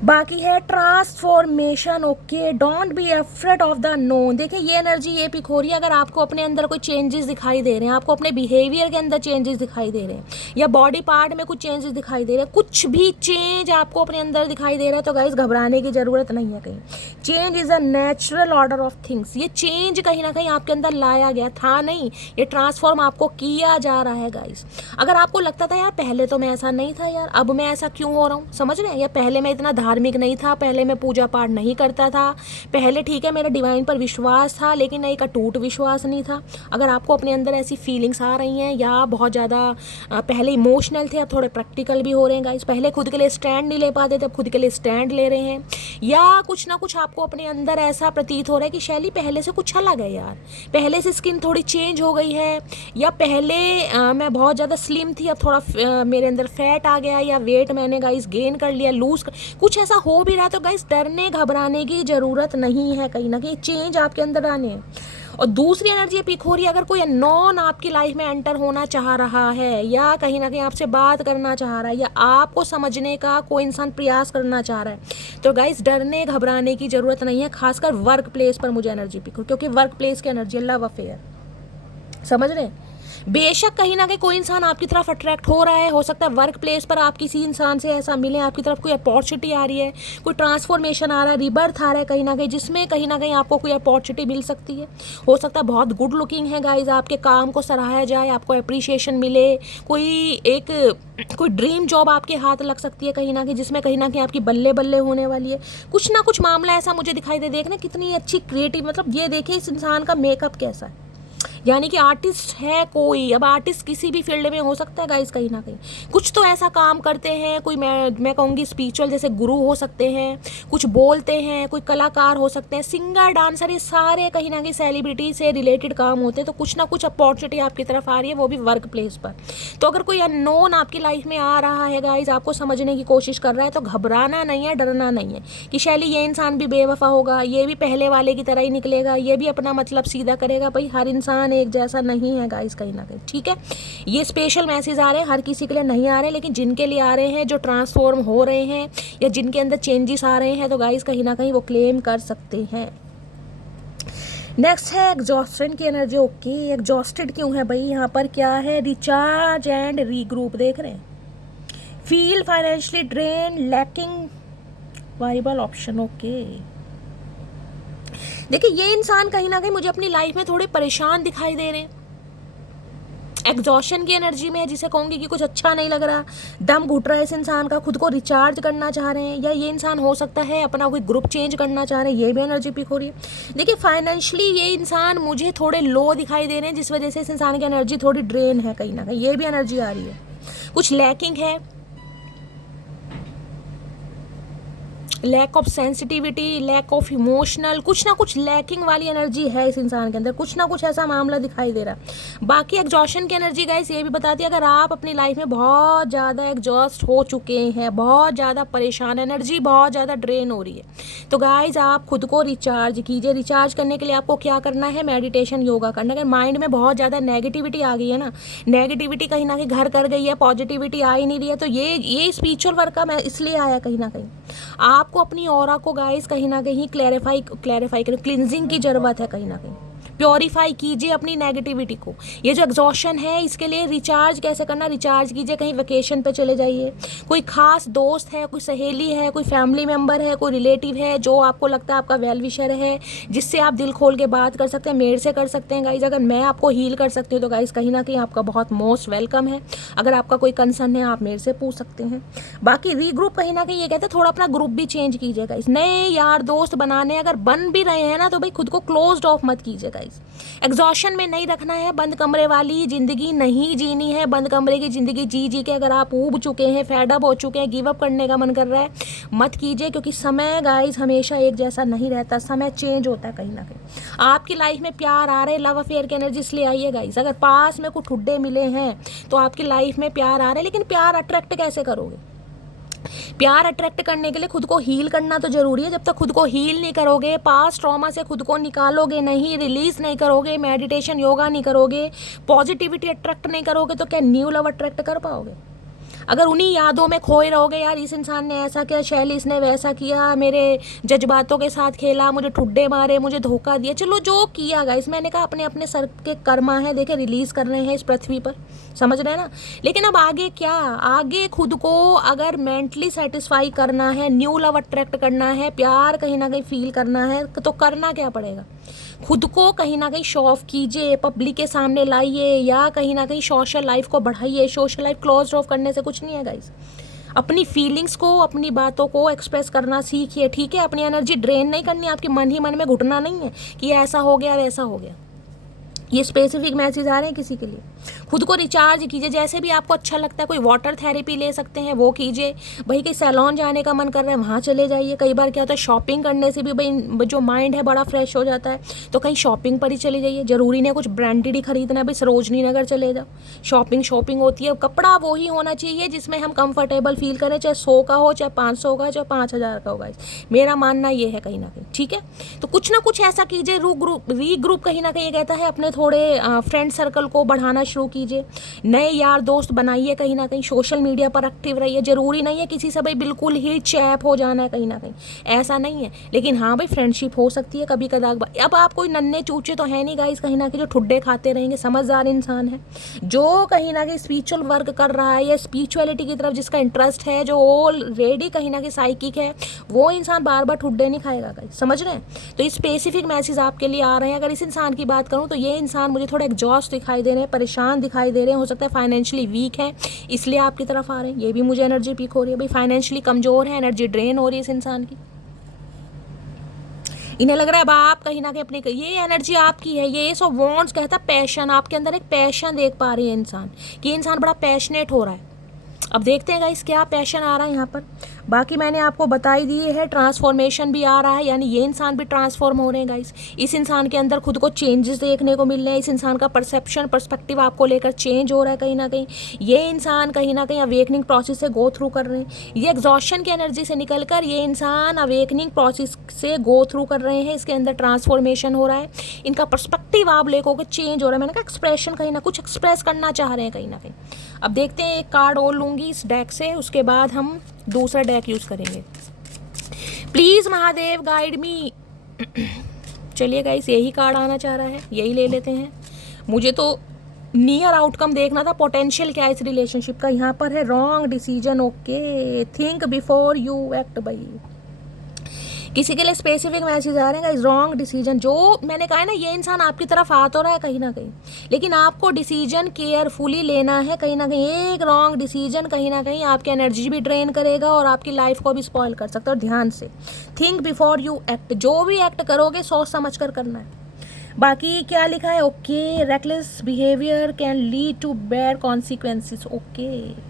बाकी है transformation, okay, don't be afraid of the known. देखिए ये एनर्जी ये पिक हो रही है, अगर आपको अपने अंदर कोई चेंजेस दिखाई दे रहे हैं, आपको अपने बिहेवियर के अंदर चेंजेस दिखाई दे रहे हैं, या बॉडी पार्ट में कुछ चेंजेस दिखाई दे रहे हैं, कुछ भी चेंज आपको अपने अंदर दिखाई दे रहा है, तो गाइस घबराने की ज़रूरत नहीं है। कहीं change is a natural order of things, ये चेंज कहीं ना कहीं आपके अंदर लाया गया था, नहीं, ये ट्रांसफॉर्म आपको किया जा रहा है गाइस। अगर आपको लगता था यार पहले तो मैं ऐसा नहीं था, यार अब मैं ऐसा क्यों हो रहा हूँ, समझ रहे हैं, या पहले मैं इतना धार्मिक नहीं था, पहले मैं पूजा पाठ नहीं करता था, पहले ठीक है मेरा डिवाइन पर विश्वास था लेकिन एक अटूट विश्वास नहीं था। अगर आपको अपने अंदर ऐसी फीलिंग्स आ रही हैं, या बहुत ज़्यादा पहले इमोशनल थे अब थोड़े प्रैक्टिकल भी हो रहे हैं गाइस, पहले खुद के लिए स्टैंड नहीं ले पाते थे अब खुद के लिए स्टैंड ले रहे हैं, या कुछ ना कुछ आपको अपने अंदर ऐसा प्रतीत हो रहा है कि शैली पहले से कुछ अलग है यार, पहले से स्किन थोड़ी चेंज हो गई है, या पहले मैं बहुत ज़्यादा स्लिम थी अब थोड़ा मेरे अंदर फैट आ गया, या वेट मैंने गाइस गेन कर लिया, लूज कुछ ऐसा हो भी रहा। तो गाइस डरने घबराने की ज़रूरत नहीं है, कहीं ना कहीं चेंज आपके अंदर आने हैं। और दूसरी एनर्जी पिक हो रही है, अगर कोई नॉन आपकी लाइफ में एंटर होना चाह रहा है, या कहीं ना कहीं आपसे बात करना चाह रहा है, या आपको समझने का कोई इंसान प्रयास करना चाह रहा है, तो गाइस डरने घबराने की ज़रूरत नहीं है। खासकर वर्क प्लेस पर मुझे एनर्जी पिक हो, क्योंकि वर्क प्लेस की एनर्जी लव अफेयर, समझ रहे हैं। बेशक कहीं ना कहीं कोई इंसान आपकी तरफ अट्रैक्ट हो रहा है, हो सकता है वर्क प्लेस पर आप किसी इंसान से ऐसा मिले, आपकी तरफ कोई अपॉर्चुनिटी आ रही है, कोई ट्रांसफॉर्मेशन आ रहा है, रिबर्थ आ रहा है कहीं ना कहीं, जिसमें कहीं ना कहीं आपको कोई अपॉर्चुनिटी मिल सकती है। हो सकता है बहुत गुड लुकिंग है गाइज, आपके काम को सराहा जाए, आपको अप्रिशिएशन मिले, कोई ड्रीम जॉब आपके हाथ लग सकती है कहीं ना कहीं, जिसमें कहीं ना कहीं आपकी बल्ले बल्ले होने वाली है। कुछ ना कुछ मामला ऐसा मुझे दिखाई दे, देखना कितनी अच्छी क्रिएटिव, मतलब ये देखिए इस इंसान का मेकअप कैसा है, यानी कि आर्टिस्ट है कोई, अब आर्टिस्ट किसी भी फील्ड में हो सकता है गाइस, कहीं ना कहीं कुछ तो ऐसा काम करते हैं, कोई मैं कहूँगी स्पिरिचुअल जैसे गुरु हो सकते हैं, कुछ बोलते हैं, कोई कलाकार हो सकते हैं, सिंगर, डांसर, ये सारे कहीं ना कहीं सेलिब्रिटी से रिलेटेड काम होते हैं। तो कुछ ना कुछ अपॉर्चुनिटी आपकी तरफ आ रही है, वो भी वर्क प्लेस पर। तो अगर कोई अननोन आपकी लाइफ में आ रहा है गाइस, आपको समझने की कोशिश कर रहा है, तो घबराना नहीं है, डरना नहीं है कि शैली ये इंसान भी बेवफा होगा, ये भी पहले वाले की तरह ही निकलेगा, ये भी अपना मतलब सीधा करेगा। भाई हर इंसान एक जैसा नहीं है गाइस, कहीं ना कहीं, ठीक है। ये स्पेशल मैसेज आ रहे हैं, हर किसी के लिए नहीं आ रहे, लेकिन जिनके लिए आ रहे हैं, जो ट्रांसफॉर्म हो रहे हैं या जिनके अंदर चेंजेस आ रहे हैं, तो गाइस कहीं ना कहीं वो क्लेम कर सकते हैं। नेक्स्ट है एग्जॉस्टन की एनर्जी। ओके, एग्जॉस्टेड क्यों है भाई यहाँ पर, क्या है, रिचार्ज एंड रीग्रुप, देख रहे हैं, feel financially drain, lacking viable option. Okay, देखिए ये इंसान कहीं ना कहीं मुझे अपनी लाइफ में थोड़े परेशान दिखाई दे रहे हैं, एग्जॉशन की एनर्जी में है, जिसे कहूँगी कि कुछ अच्छा नहीं लग रहा, दम घुट रहा है इस इंसान का, खुद को रिचार्ज करना चाह रहे हैं, या ये इंसान हो सकता है अपना कोई ग्रुप चेंज करना चाह रहे हैं, ये भी एनर्जी पिक हो रही है। देखिए फाइनेंशियली ये इंसान मुझे थोड़े लो दिखाई दे रहे हैं, जिस वजह से इस इंसान की एनर्जी थोड़ी ड्रेन है, कहीं ना कहीं ये भी एनर्जी आ रही है, कुछ लैकिंग है, lack of sensitivity, lack of emotional, कुछ ना कुछ लैकिंग वाली एनर्जी है इस इंसान के अंदर, कुछ ना कुछ ऐसा मामला दिखाई दे रहा है। बाकी एग्जॉशन की एनर्जी गाइस ये भी बताती है, अगर आप अपनी लाइफ में बहुत ज़्यादा एग्जॉस्ट हो चुके हैं, बहुत ज़्यादा परेशान, एनर्जी बहुत ज़्यादा ड्रेन हो रही है, तो गाइस आप खुद को रिचार्ज कीजिए। रिचार्ज करने के लिए आपको क्या करना है, मेडिटेशन, योगा करना। अगर माइंड में बहुत ज़्यादा नेगेटिविटी आ गई है ना, नेगेटिविटी कहीं ना कहीं घर कर गई है, पॉजिटिविटी आ ही नहीं रही है, तो ये स्पिरिचुअल वर्क का मैं इसलिए आया, कहीं ना कहीं आपको अपनी ऑरा को गाइस कहीं ना कहीं क्लैरिफाई करें, क्लिनजिंग की ज़रूरत है, कहीं ना कहीं प्योरीफाई कीजिए अपनी नेगेटिविटी को। ये जो एग्जॉशन है इसके लिए रिचार्ज कैसे करना, रिचार्ज कीजिए, कहीं वेकेशन पे चले जाइए, कोई खास दोस्त है, कोई सहेली है, कोई फैमिली मेम्बर है, कोई रिलेटिव है जो आपको लगता है आपका वेल विशर है, जिससे आप दिल खोल के बात कर सकते हैं, मेरे से कर सकते हैं गाइज। अगर मैं आपको हील कर सकती हूँ तो गाइज कहीं ना कहीं आपका बहुत मोस्ट वेलकम है। अगर आपका कोई कंसर्न है आप मेरे से पूछ सकते हैं। बाकी रीग्रुप कहीं ना कहीं ये कहते हैं थोड़ा अपना ग्रुप भी चेंज कीजिएगा, इस नए यार दोस्त बनाने अगर बन भी रहे हैं ना, तो भाई खुद को क्लोज्ड ऑफ मत कीजिएगा। एग्जॉशन में नहीं रखना है, बंद कमरे वाली जिंदगी नहीं जीनी है। बंद कमरे की जिंदगी जी के अगर आप ऊब चुके हैं, फेडअप हो चुके हैं, गिव अप करने का मन कर रहा है, मत कीजिए, क्योंकि समय गाइस हमेशा एक जैसा नहीं रहता, समय चेंज होता है। कहीं ना कहीं आपकी लाइफ में प्यार आ रहे, लव अफेयर की एनर्जी इसलिए आई है गाइस। अगर पास में कुछ ठुड्डे मिले हैं तो आपकी लाइफ में प्यार आ रहे, लेकिन प्यार अट्रैक्ट कैसे करोगे? प्यार अट्रैक्ट करने के लिए खुद को हील करना तो जरूरी है। जब तक खुद को हील नहीं करोगे, पास्ट ट्रॉमा से खुद को निकालोगे नहीं, रिलीज नहीं करोगे, मेडिटेशन योगा नहीं करोगे, पॉजिटिविटी अट्रैक्ट नहीं करोगे, तो क्या न्यू लव अट्रैक्ट कर पाओगे? अगर उन्हीं यादों में खोए रहोगे, यार इस इंसान ने ऐसा किया, शैली इसने वैसा किया, मेरे जज्बातों के साथ खेला, मुझे ठुड्डे मारे, मुझे धोखा दिया, चलो जो किया गाइस, मैंने कहा अपने अपने सर के कर्मा है, देखे रिलीज कर रहे हैं इस पृथ्वी पर, समझ रहे हैं ना। लेकिन अब आगे क्या, आगे खुद को अगर मेंटली सेटिस्फाई करना है, न्यू लव अट्रैक्ट करना है, प्यार कहीं ना कहीं फील करना है, तो करना क्या पड़ेगा? खुद को कहीं ना कहीं शो ऑफ कीजिए, पब्लिक के सामने लाइए, या कहीं ना कहीं सोशल लाइफ को बढ़ाइए। सोशल लाइफ क्लोज ऑफ करने से कुछ नहीं है गाइस। अपनी फीलिंग्स को, अपनी बातों को एक्सप्रेस करना सीखिए, ठीक है। अपनी एनर्जी ड्रेन नहीं करनी, आपके मन ही मन में घुटना नहीं है कि ऐसा हो गया वैसा हो गया। ये स्पेसिफिक मैसेज आ रहे हैं किसी के लिए। खुद को रिचार्ज कीजिए, जैसे भी आपको अच्छा लगता है। कोई वाटर थेरेपी ले सकते हैं, वो कीजिए। भाई कहीं सैलून जाने का मन कर रहा है, वहाँ चले जाइए। कई बार क्या होता है, शॉपिंग करने से भी भाई जो माइंड है बड़ा फ्रेश हो जाता है, तो कहीं शॉपिंग पर ही चले जाइए। जरूरी नहीं कुछ ब्रांडेड ही खरीदना है, भाई सरोजनी नगर चले जाओ, शॉपिंग होती है। कपड़ा वो ही होना चाहिए जिसमें हम कंफर्टेबल फील करें, चाहे 100 का हो, चाहे 500 का, चाहे 5000 का होगा। मेरा मानना ये है कहीं ना कहीं, ठीक है। तो कुछ ना कुछ ऐसा कीजिए। रीग्रुप कहीं ना कहीं ये कहता है अपने थोड़े फ्रेंड सर्कल को बढ़ाना शुरू कीजिए, नए यार दोस्त बनाइए, कहीं ना कहीं सोशल मीडिया पर एक्टिव रहिए। जरूरी नहीं है किसी से भाई बिल्कुल ही चैप हो जाना है, कहीं ना कहीं ऐसा नहीं है। लेकिन हाँ भाई फ्रेंडशिप हो सकती है कभी कदार। अब आप कोई नन्हे चूचे तो है नहीं गाइस, कहीं ना कहीं जो ठुड्डे खाते रहेंगे। समझदार इंसान है जो कहीं ना कहीं स्पिरिचुअल वर्क कर रहा है या स्पिरिचुअलिटी की तरफ जिसका इंटरेस्ट है, जो ऑलरेडी कहीं ना कहीं साइकिक है, वो इंसान बार बार ठुड्डे नहीं खाएगा गाइस, समझ रहे हैं। तो ये स्पेसिफिक मैसेज आपके लिए आ रहे हैं। अगर इस इंसान की बात करूँ तो ये इंसान मुझे थोड़ा एग्जॉस्ट दिखाई दे रहे हैं, परेशान दिखाई दे रहे हैं। हो सकता है फाइनेंशियली वीक है इसलिए आपकी तरफ आ रहे हैं। ये भी मुझे एनर्जी पीक हो रही है, भाई फाइनेंशियली कमजोर है, एनर्जी ड्रेन हो रही है इस इंसान की। इन्हें लग रहा है अब आप कहीं ना कहीं अपने, ये एनर्जी आपकी है, ये सो वॉन्ट्स कहता है पैशन, आपके अंदर एक पैशन देख पा रही है इंसान कि इंसान बड़ा पैशनेट हो रहा है। अब देखते हैं गाइस क्या पैशन आ रहा है यहाँ पर। बाकी मैंने आपको बता ही दी है, ट्रांसफॉर्मेशन भी आ रहा है, यानी ये इंसान भी ट्रांसफॉर्म हो रहे हैं गाइस। इस इंसान के अंदर खुद को चेंजेस देखने को मिल रहे हैं, इस इंसान का परसेप्शन पर्सपेक्टिव आपको लेकर चेंज हो रहा है कहीं ना कहीं। ये इंसान कहीं ना कहीं अवेकनिंग प्रोसेस से गो थ्रू कर रहे हैं, ये एग्जॉशन की एनर्जी से निकलकर ये इंसान अवेकनिंग प्रोसेस से गो थ्रू कर रहे हैं, इसके अंदर ट्रांसफॉर्मेशन हो रहा है, इनका पर्सपेक्टिव आप लेको के चेंज हो रहा है। मैंने कहा एक्सप्रेशन कहीं ना कुछ एक्सप्रेस करना चाह रहे हैं कहीं ना कहीं। अब देखते हैं, एक कार्ड और लूँगी इस डेक से, उसके बाद हम दूसरा डेक यूज़ करेंगे। प्लीज़ महादेव गाइड मी। चलिए गाइस, यही कार्ड आना चाह रहा है, यही ले लेते हैं। मुझे तो नियर आउटकम देखना था, पोटेंशियल क्या है इस रिलेशनशिप का। यहाँ पर है wrong decision, okay, think before you act. भाई किसी के लिए स्पेसिफिक मैसेज आ रहे हैं गाइस, रॉन्ग डिसीजन। जो मैंने कहा है ना, ये इंसान आपकी तरफ आ तो रहा है कहीं ना कहीं, लेकिन आपको डिसीजन केयरफुली लेना है कहीं ना कहीं। एक रॉन्ग डिसीजन कहीं ना कहीं आपकी एनर्जी भी ड्रेन करेगा और आपकी लाइफ को भी स्पॉइल कर सकता है। और ध्यान से थिंक बिफोर यू एक्ट, जो भी एक्ट करोगे सोच समझ कर करना है। बाकी क्या लिखा है, okay, reckless behaviour can lead to bad consequences, okay.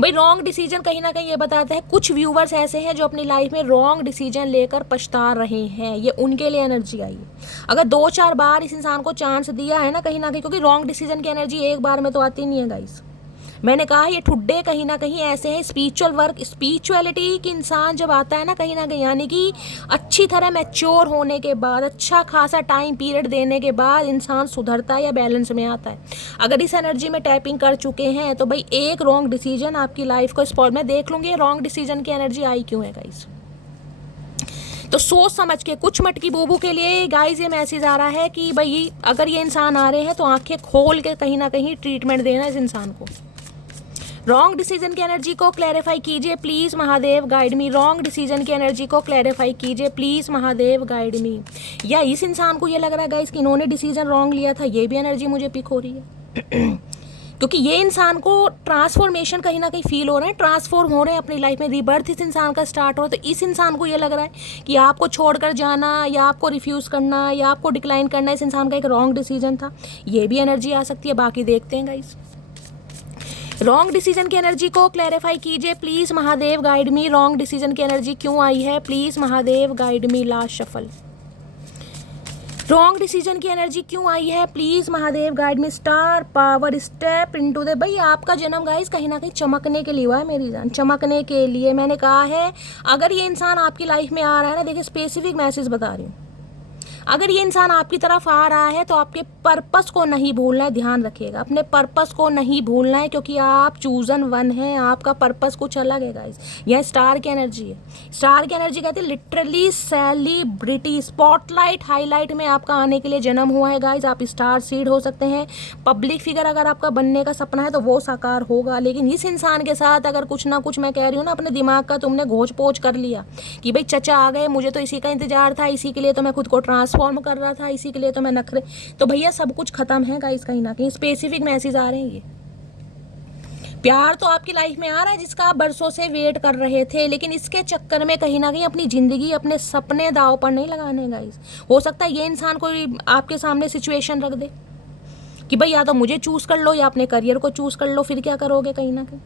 भाई रॉन्ग डिसीजन कहीं ना कहीं ये बताता है, कुछ व्यूवर्स ऐसे हैं जो अपनी लाइफ में रॉन्ग डिसीजन लेकर पछता रहे हैं, ये उनके लिए एनर्जी आई है। अगर 2-4 बार इस इंसान को चांस दिया है ना कहीं ना कहीं, क्योंकि रॉन्ग डिसीजन की एनर्जी एक बार में तो आती नहीं है गाइस। मैंने कहा ये ठुड्डे कहीं ना कहीं ऐसे हैं, स्पिरिचुअल वर्क, स्पिरिचुअलिटी की इंसान जब आता है ना कहीं ना कहीं, यानी कि अच्छी तरह मैच्योर होने के बाद, अच्छा खासा टाइम पीरियड देने के बाद इंसान सुधरता है या बैलेंस में आता है। अगर इस एनर्जी में टैपिंग कर चुके हैं तो भाई एक रॉन्ग डिसीजन आपकी लाइफ को स्पॉइल, मैं देख लूँगी रॉन्ग डिसीजन की एनर्जी आई क्यों है गाइस। तो सोच समझ के, कुछ मटकी बूबू के लिए गाइस ये मैसेज आ रहा है कि भाई अगर ये इंसान आ रहे हैं तो आंखें खोल के कहीं ना कहीं ट्रीटमेंट देना इस इंसान को। रॉन्ग डिसीजन की एनर्जी को क्लैरिफाई कीजिए please Mahadev guide me. Wrong decision की एनर्जी को क्लैरिफाई कीजिए प्लीज़ महादेव गाइड मी। या इस इंसान को ये लग रहा है गाइस कि इन्होंने डिसीजन रॉन्ग लिया था, ये भी एनर्जी मुझे पिक हो रही है। क्योंकि ये इंसान को ट्रांसफॉर्मेशन कहीं ना कहीं फील हो रहा है, ट्रांसफॉर्म हो रहे हैं अपनी लाइफ में, रीबर्थ इस इंसान का स्टार्ट हो रहा है। तो इस इंसान को ये लग रहा है कि आपको छोड़कर जाना या आपको रिफ्यूज़ करना या आपको डिक्लाइन करना इस इंसान का एक रॉन्ग डिसीजन था, ये भी एनर्जी आ सकती है। बाकी देखते हैं गाइस, रॉन्ग डिसीजन की एनर्जी को क्लैरिफाई कीजिए please Mahadev guide me. Wrong decision की एनर्जी क्यों आई है, please Mahadev guide me. Last shuffle, wrong decision की एनर्जी क्यों आई है, please Mahadev guide me. Star power, step into the, भाई आपका जन्म गाइस कहीं ना कहीं चमकने के लिए हुआ है मेरी जान, चमकने के लिए। मैंने कहा है अगर ये इंसान आपकी लाइफ में आ रहा है ना, देखिए स्पेसिफिक मैसेज बता रही हूँ, अगर ये इंसान आपकी तरफ आ रहा है तो आपके पर्पस को नहीं भूलना है, ध्यान रखिएगा, अपने पर्पस को नहीं भूलना है, क्योंकि आप चूजन वन हैं, आपका पर्पस कुछ अलग है गाइस। यह स्टार की एनर्जी है। स्टार की एनर्जी कहते हैं लिटरली सेलिब्रिटी, स्पॉटलाइट हाईलाइट में आपका आने के लिए जन्म हुआ है गाइस। आप स्टार सीड हो सकते हैं, पब्लिक फिगर अगर आपका बनने का सपना है तो वो साकार होगा। लेकिन इस इंसान के साथ अगर कुछ ना कुछ, मैं कह रही हूँ ना, अपने दिमाग का तुमने घोच पोच कर लिया कि भाई चचा आ गए, मुझे तो इसी का इंतजार था, इसी के लिए तो मैं खुद को ट्रांसफॉर्म कर रहा था, इसी के लिए तो मैं नखरे, तो भैया सब कुछ खत्म है गाइस। कहीं ना कहीं स्पेसिफिक मैसेज आ रहे हैं। ये प्यार तो आपकी लाइफ में आ रहा है जिसका आप बरसों से वेट कर रहे थे, लेकिन इसके चक्कर में कहीं ना कहीं अपनी ज़िंदगी, अपने सपने दाव पर नहीं लगाने गाइस। हो सकता है ये इंसान कोई आपके सामने सिचुएशन रख दे कि भाई या तो मुझे चूज़ कर लो या अपने करियर को चूज़ कर लो, फिर क्या करोगे कहीं ना कहीं।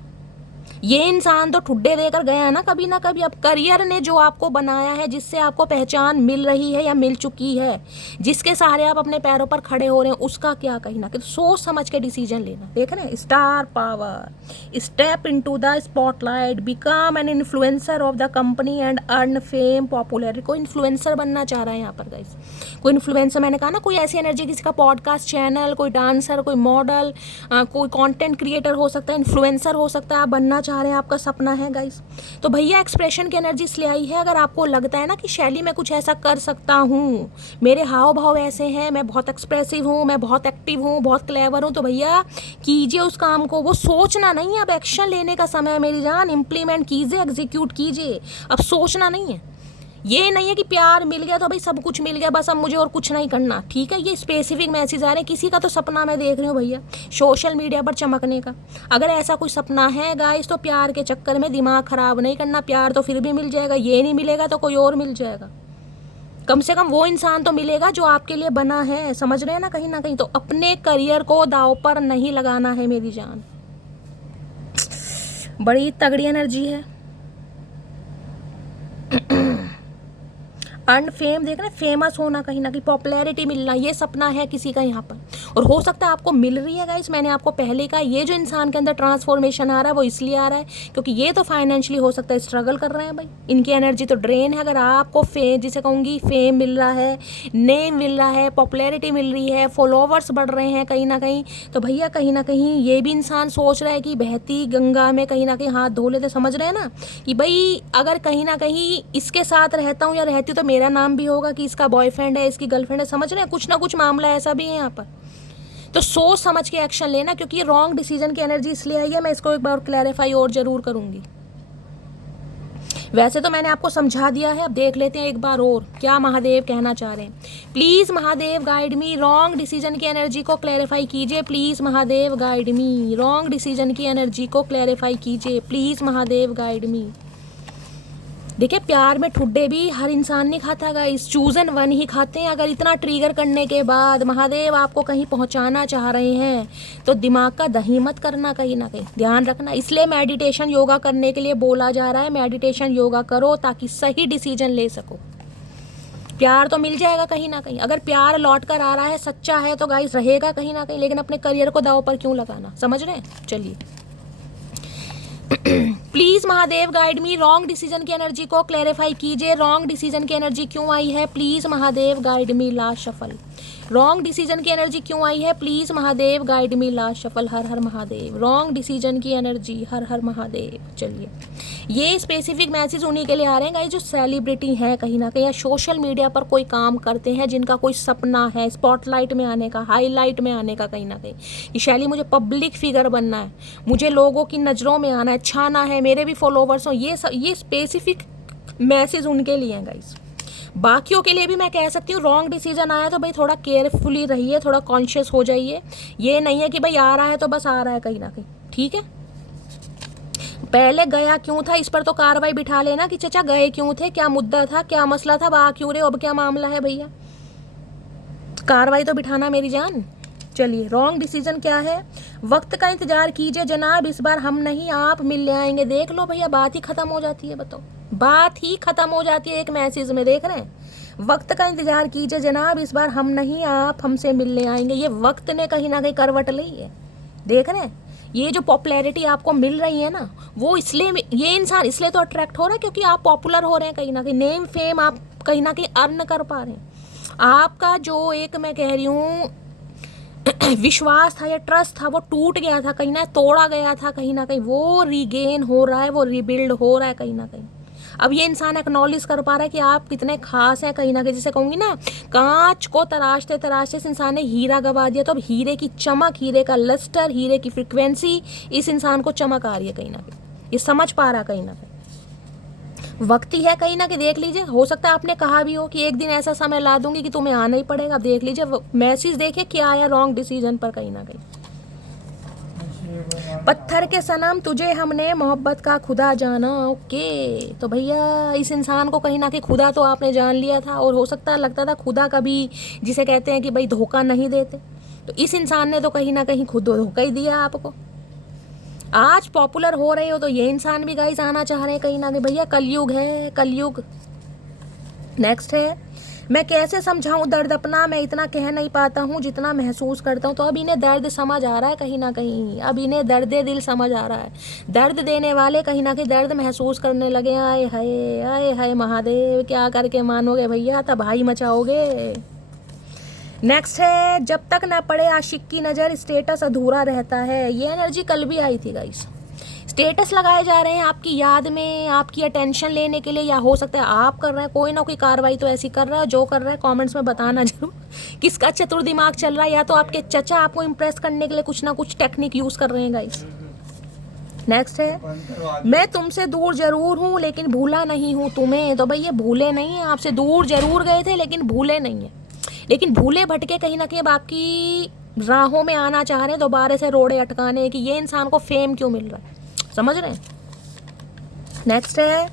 ये इंसान तो ठुड्डे देकर गया ना कभी ना कभी। अब करियर ने जो आपको बनाया है, जिससे आपको पहचान मिल रही है या मिल चुकी है, जिसके सहारे आप अपने पैरों पर खड़े हो रहे हैं, उसका क्या कहीं ना कहीं सोच समझ के डिसीजन लेना। देख रहे हैं, star power, step into the spotlight, become an influencer of the company and earn fame popularity. कोई इन्फ्लुएंसर बनना चाह रहा है यहाँ पर गाइस, कोई इन्फ्लुएंसर, मैंने कहा ना, कोई ऐसी एनर्जी, किसी का पॉडकास्ट चैनल, कोई डांसर, कोई मॉडल, कोई कंटेंट क्रिएटर हो सकता है, इन्फ्लुएंसर हो सकता है, आप बनना चाह रहे हैं, आपका सपना है गाइस। तो भैया एक्सप्रेशन की एनर्जी इसलिए आई है, अगर आपको लगता है ना कि शैली मैं कुछ ऐसा कर सकता हूँ, मेरे हाव भाव ऐसे हैं, मैं बहुत एक्सप्रेसिव हूँ, मैं बहुत एक्टिव हूँ, बहुत क्लेवर हूँ, तो भैया कीजिए उस काम को। वो सोचना नहीं है, अब एक्शन लेने का समय है मेरी जान। इम्प्लीमेंट कीजिए, एग्जीक्यूट कीजिए, अब सोचना नहीं है। ये नहीं है कि प्यार मिल गया तो भाई सब कुछ मिल गया, बस अब मुझे और कुछ नहीं करना, ठीक है। ये स्पेसिफिक मैसेज आ रहे हैं। किसी का तो सपना मैं देख रही हूँ भैया सोशल मीडिया पर चमकने का। अगर ऐसा कोई सपना है गाइस तो प्यार के चक्कर में दिमाग खराब नहीं करना, प्यार तो फिर भी मिल जाएगा, ये नहीं मिलेगा तो कोई और मिल जाएगा। कम से कम वो इंसान तो मिलेगा जो आपके लिए बना है, समझ रहे हैं ना कहीं ना कहीं। तो अपने करियर को दांव पर नहीं लगाना है मेरी जान। बड़ी तगड़ी एनर्जी है। अर्न फेम, देख रहे, फेमस होना, कहीं ना कहीं पॉपुलैरिटी मिलना, ये सपना है किसी का यहाँ पर। और हो सकता है आपको मिल रही है गाइस। मैंने आपको पहले कहा, ये जो इंसान के अंदर ट्रांसफॉर्मेशन आ रहा है वो इसलिए आ रहा है क्योंकि ये तो फाइनेंशियली हो सकता है स्ट्रगल कर रहे हैं भाई, इनकी एनर्जी तो ड्रेन है। अगर आपको फेम, जिसे कहूँगी फेम मिल रहा है, नेम मिल रहा है, पॉपुलैरिटी मिल रही है, फॉलोवर्स बढ़ रहे हैं कहीं ना कहीं, तो भैया कहीं ना कहीं ये भी इंसान सोच रहा है कि बहती गंगा में कहीं ना कहीं हाथ धो लेते। समझ रहे हैं ना कि भाई अगर कहीं ना कहीं इसके साथ रहता हूँ या रहती हूँ तो मेरा नाम भी होगा कि इसका बॉयफ्रेंड है, इसकी गर्लफ्रेंड है। समझ रहे हैं, कुछ ना कुछ मामला ऐसा भी है यहाँ पर। तो सोच समझ के एक्शन लेना, क्योंकि ये रॉन्ग डिसीजन की एनर्जी इसलिए आई है। मैं इसको एक बार क्लैरिफाई और जरूर करूंगी। वैसे तो मैंने आपको समझा दिया है, अब देख लेते हैं एक बार और क्या महादेव कहना चाह रहे हैं। Please Mahadev guide me, wrong decision की एनर्जी को क्लैरिफाई कीजिए। Please Mahadev guide me, wrong decision की एनर्जी को क्लैरिफाई कीजिए। प्लीज महादेव गाइड मी। देखिए, प्यार में ठुड्डे भी हर इंसान नहीं खाता गाइस, चूजन वन ही खाते हैं। अगर इतना ट्रिगर करने के बाद महादेव आपको कहीं पहुंचाना चाह रहे हैं तो दिमाग का दही मत करना, कहीं ना कहीं ध्यान रखना। इसलिए मेडिटेशन योगा करने के लिए बोला जा रहा है, मेडिटेशन योगा करो ताकि सही डिसीजन ले सको। प्यार तो मिल जाएगा कहीं ना कहीं। अगर प्यार लौट कर आ रहा है, सच्चा है, तो गाइस रहेगा कहीं ना कहीं। लेकिन अपने करियर को दांव पर क्यों लगाना, समझ रहे हैं। चलिए, please Mahadev guide me, wrong decision की एनर्जी को क्लैरिफाई कीजिए। रॉन्ग डिसीजन की एनर्जी क्यों आई है, please Mahadev guide me, last shuffle. Wrong decision की एनर्जी क्यों आई है, please Mahadev guide me, last shuffle. Har Har Mahadev. Wrong decision की एनर्जी, हर हर महादेव। चलिए, ये स्पेसिफिक मैसेज उन्हीं के लिए आ रहे हैं गाइस जो सेलिब्रिटी हैं कहीं ना कहीं, या सोशल मीडिया पर कोई काम करते हैं, जिनका कोई सपना है स्पॉटलाइट में आने का, हाईलाइट में आने का कहीं ना कहीं। कि शैली मुझे पब्लिक फिगर बनना है, मुझे लोगों की नज़रों में आना है, छाना है, मेरे भी फॉलोवर्स हों। ये स्पेसिफिक मैसेज उनके लिए हैं गाइस। बाकियों के लिए भी मैं कह सकती हूँ, रॉन्ग डिसीजन आया तो भाई थोड़ा केयरफुली रहिए, थोड़ा कॉन्शियस हो जाइए। ये नहीं है कि भाई आ रहा है तो बस आ रहा है कहीं ना कहीं, ठीक है। पहले गया क्यों था इस पर तो कार्रवाई बिठा लेना कि चचा गए क्यों थे, क्या मुद्दा था, क्या मसला था, आ क्यों रहे, अब क्या मामला है भैया, कार्रवाई तो बिठाना मेरी जान। चलिए, रॉन्ग डिसीजन क्या है, वक्त का इंतजार कीजिए जनाब, इस बार हम नहीं आप मिल आएंगे। देख लो भैया, बात ही खत्म हो जाती है, बताओ, बात ही खत्म हो जाती है एक मैसेज में। देख रहे हैं, वक्त का इंतजार कीजिए जनाब, इस बार हम नहीं आप हमसे मिलने आएंगे। ये वक्त ने कहीं ना कहीं करवट ली है। देख रहे हैं, ये जो पॉपुलैरिटी आपको मिल रही है ना, वो इसलिए, ये इंसान इसलिए तो अट्रैक्ट हो रहा है क्योंकि आप पॉपुलर हो रहे हैं कहीं ना कहीं, नेम फेम आप कहीं ना कहीं अर्न कर पा रहे हैं। आपका जो एक, मैं कह रही हूँ, विश्वास था या ट्रस्ट था, वो टूट गया था कहीं ना, तोड़ा गया था कहीं ना कहीं, वो रीगेन हो रहा है, वो रीबिल्ड हो रहा है कहीं ना कहीं। अब ये इंसान एक्नॉलेज कर पा रहा है कि आप कितने खास हैं कहीं ना कहीं। जैसे कहूँगी ना, कांच को तराशते तराशते इस इंसान ने हीरा गवा दिया, तो अब हीरे की चमक, हीरे का लस्टर, हीरे की फ्रिक्वेंसी इस इंसान को चमक आ रही है कहीं ना कहीं। ये समझ पा रहा कहीं ना कहीं, वक्त ही है कहीं ना कहीं। देख लीजिए, हो सकता है आपने कहा भी हो कि एक दिन ऐसा समय ला दूंगी कि तुम्हें आना ही पड़ेगा। अब देख लीजिए, मैसेज देखिए क्या आया रॉन्ग डिसीजन पर कहीं ना कहीं। पत्थर के सनम तुझे हमने मोहब्बत का खुदा जाना। ओके, तो भैया इस इंसान को कहीं ना कहीं खुदा तो आपने जान लिया था, और हो सकता है लगता था खुदा कभी, जिसे कहते हैं कि भाई धोखा नहीं देते, तो इस इंसान ने तो कहीं ना कहीं खुद धोखा ही दिया आपको। आज पॉपुलर हो रहे हो तो ये इंसान भी गाइस आना चाह रहे हैं कहीं ना कहीं। भैया कलयुग है, कलयुग। नेक्स्ट है, मैं कैसे समझाऊं दर्द अपना, मैं इतना कह नहीं पाता हूँ जितना महसूस करता हूँ। तो अब इन्हें दर्द समझ आ रहा है कहीं ना कहीं, अब इन्हें दर्द दिल समझ आ रहा है। दर्द देने वाले कहीं ना कहीं दर्द महसूस करने लगे। आए हाय, आए हाय महादेव, क्या करके मानोगे भैया, तबाही मचाओगे। नेक्स्ट है, जब तक ना पड़े आशिक की नज़र स्टेटस अधूरा रहता है। ये एनर्जी कल भी आई थी गाइस। स्टेटस लगाए जा रहे हैं आपकी याद में, आपकी अटेंशन लेने के लिए, या हो सकता है आप कर रहे हैं, कोई ना कोई कार्रवाई तो ऐसी कर रहा है। जो कर रहा है कमेंट्स में बताना जरूर किसका चतुर दिमाग चल रहा है। या तो आपके चचा आपको इम्प्रेस करने के लिए कुछ ना कुछ टेक्निक यूज़ कर रहे हैं गाइस। नेक्स्ट है, मैं तुमसे दूर जरूर हूँ लेकिन भूला नहीं हूँ तुम्हें। तो भाई ये भूले नहीं हैं, आपसे दूर जरूर गए थे लेकिन भूले नहीं हैं। लेकिन भूले भटके कहीं ना कहीं अब आपकी राहों में आना चाह रहे हैं, दोबारा से रोड़े अटकाने कि ये इंसान को फेम क्यों मिल रहा है। समझ रहे हैं। नेक्स्ट है,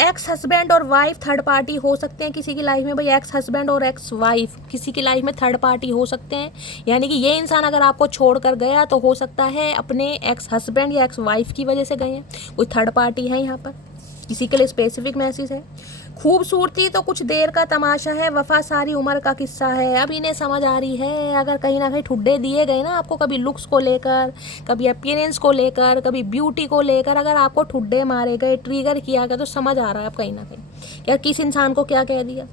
एक्स हस्बैंड और वाइफ थर्ड पार्टी हो सकते हैं किसी की लाइफ में। भाई एक्स हस्बैंड और एक्स वाइफ किसी की लाइफ में थर्ड पार्टी हो सकते हैं, यानी कि ये इंसान अगर आपको छोड़कर गया तो हो सकता है अपने एक्स हस्बैंड या एक्स वाइफ की वजह से गए हैं, कोई थर्ड पार्टी है यहाँ पर, किसी के लिए स्पेसिफिक मैसेज है। खूबसूरती तो कुछ देर का तमाशा है, वफा सारी उम्र का किस्सा है। अब इन्हें समझ आ रही है, अगर कहीं ना कहीं ठुड्डे दिए गए ना आपको, कभी लुक्स को लेकर, कभी अपीयरेंस को लेकर, कभी ब्यूटी को लेकर, अगर आपको ठुड्डे मारे गए, ट्रिगर किया गया, तो समझ आ रहा है अब कहीं ना कहीं यार किस इंसान को क्या कह दिया।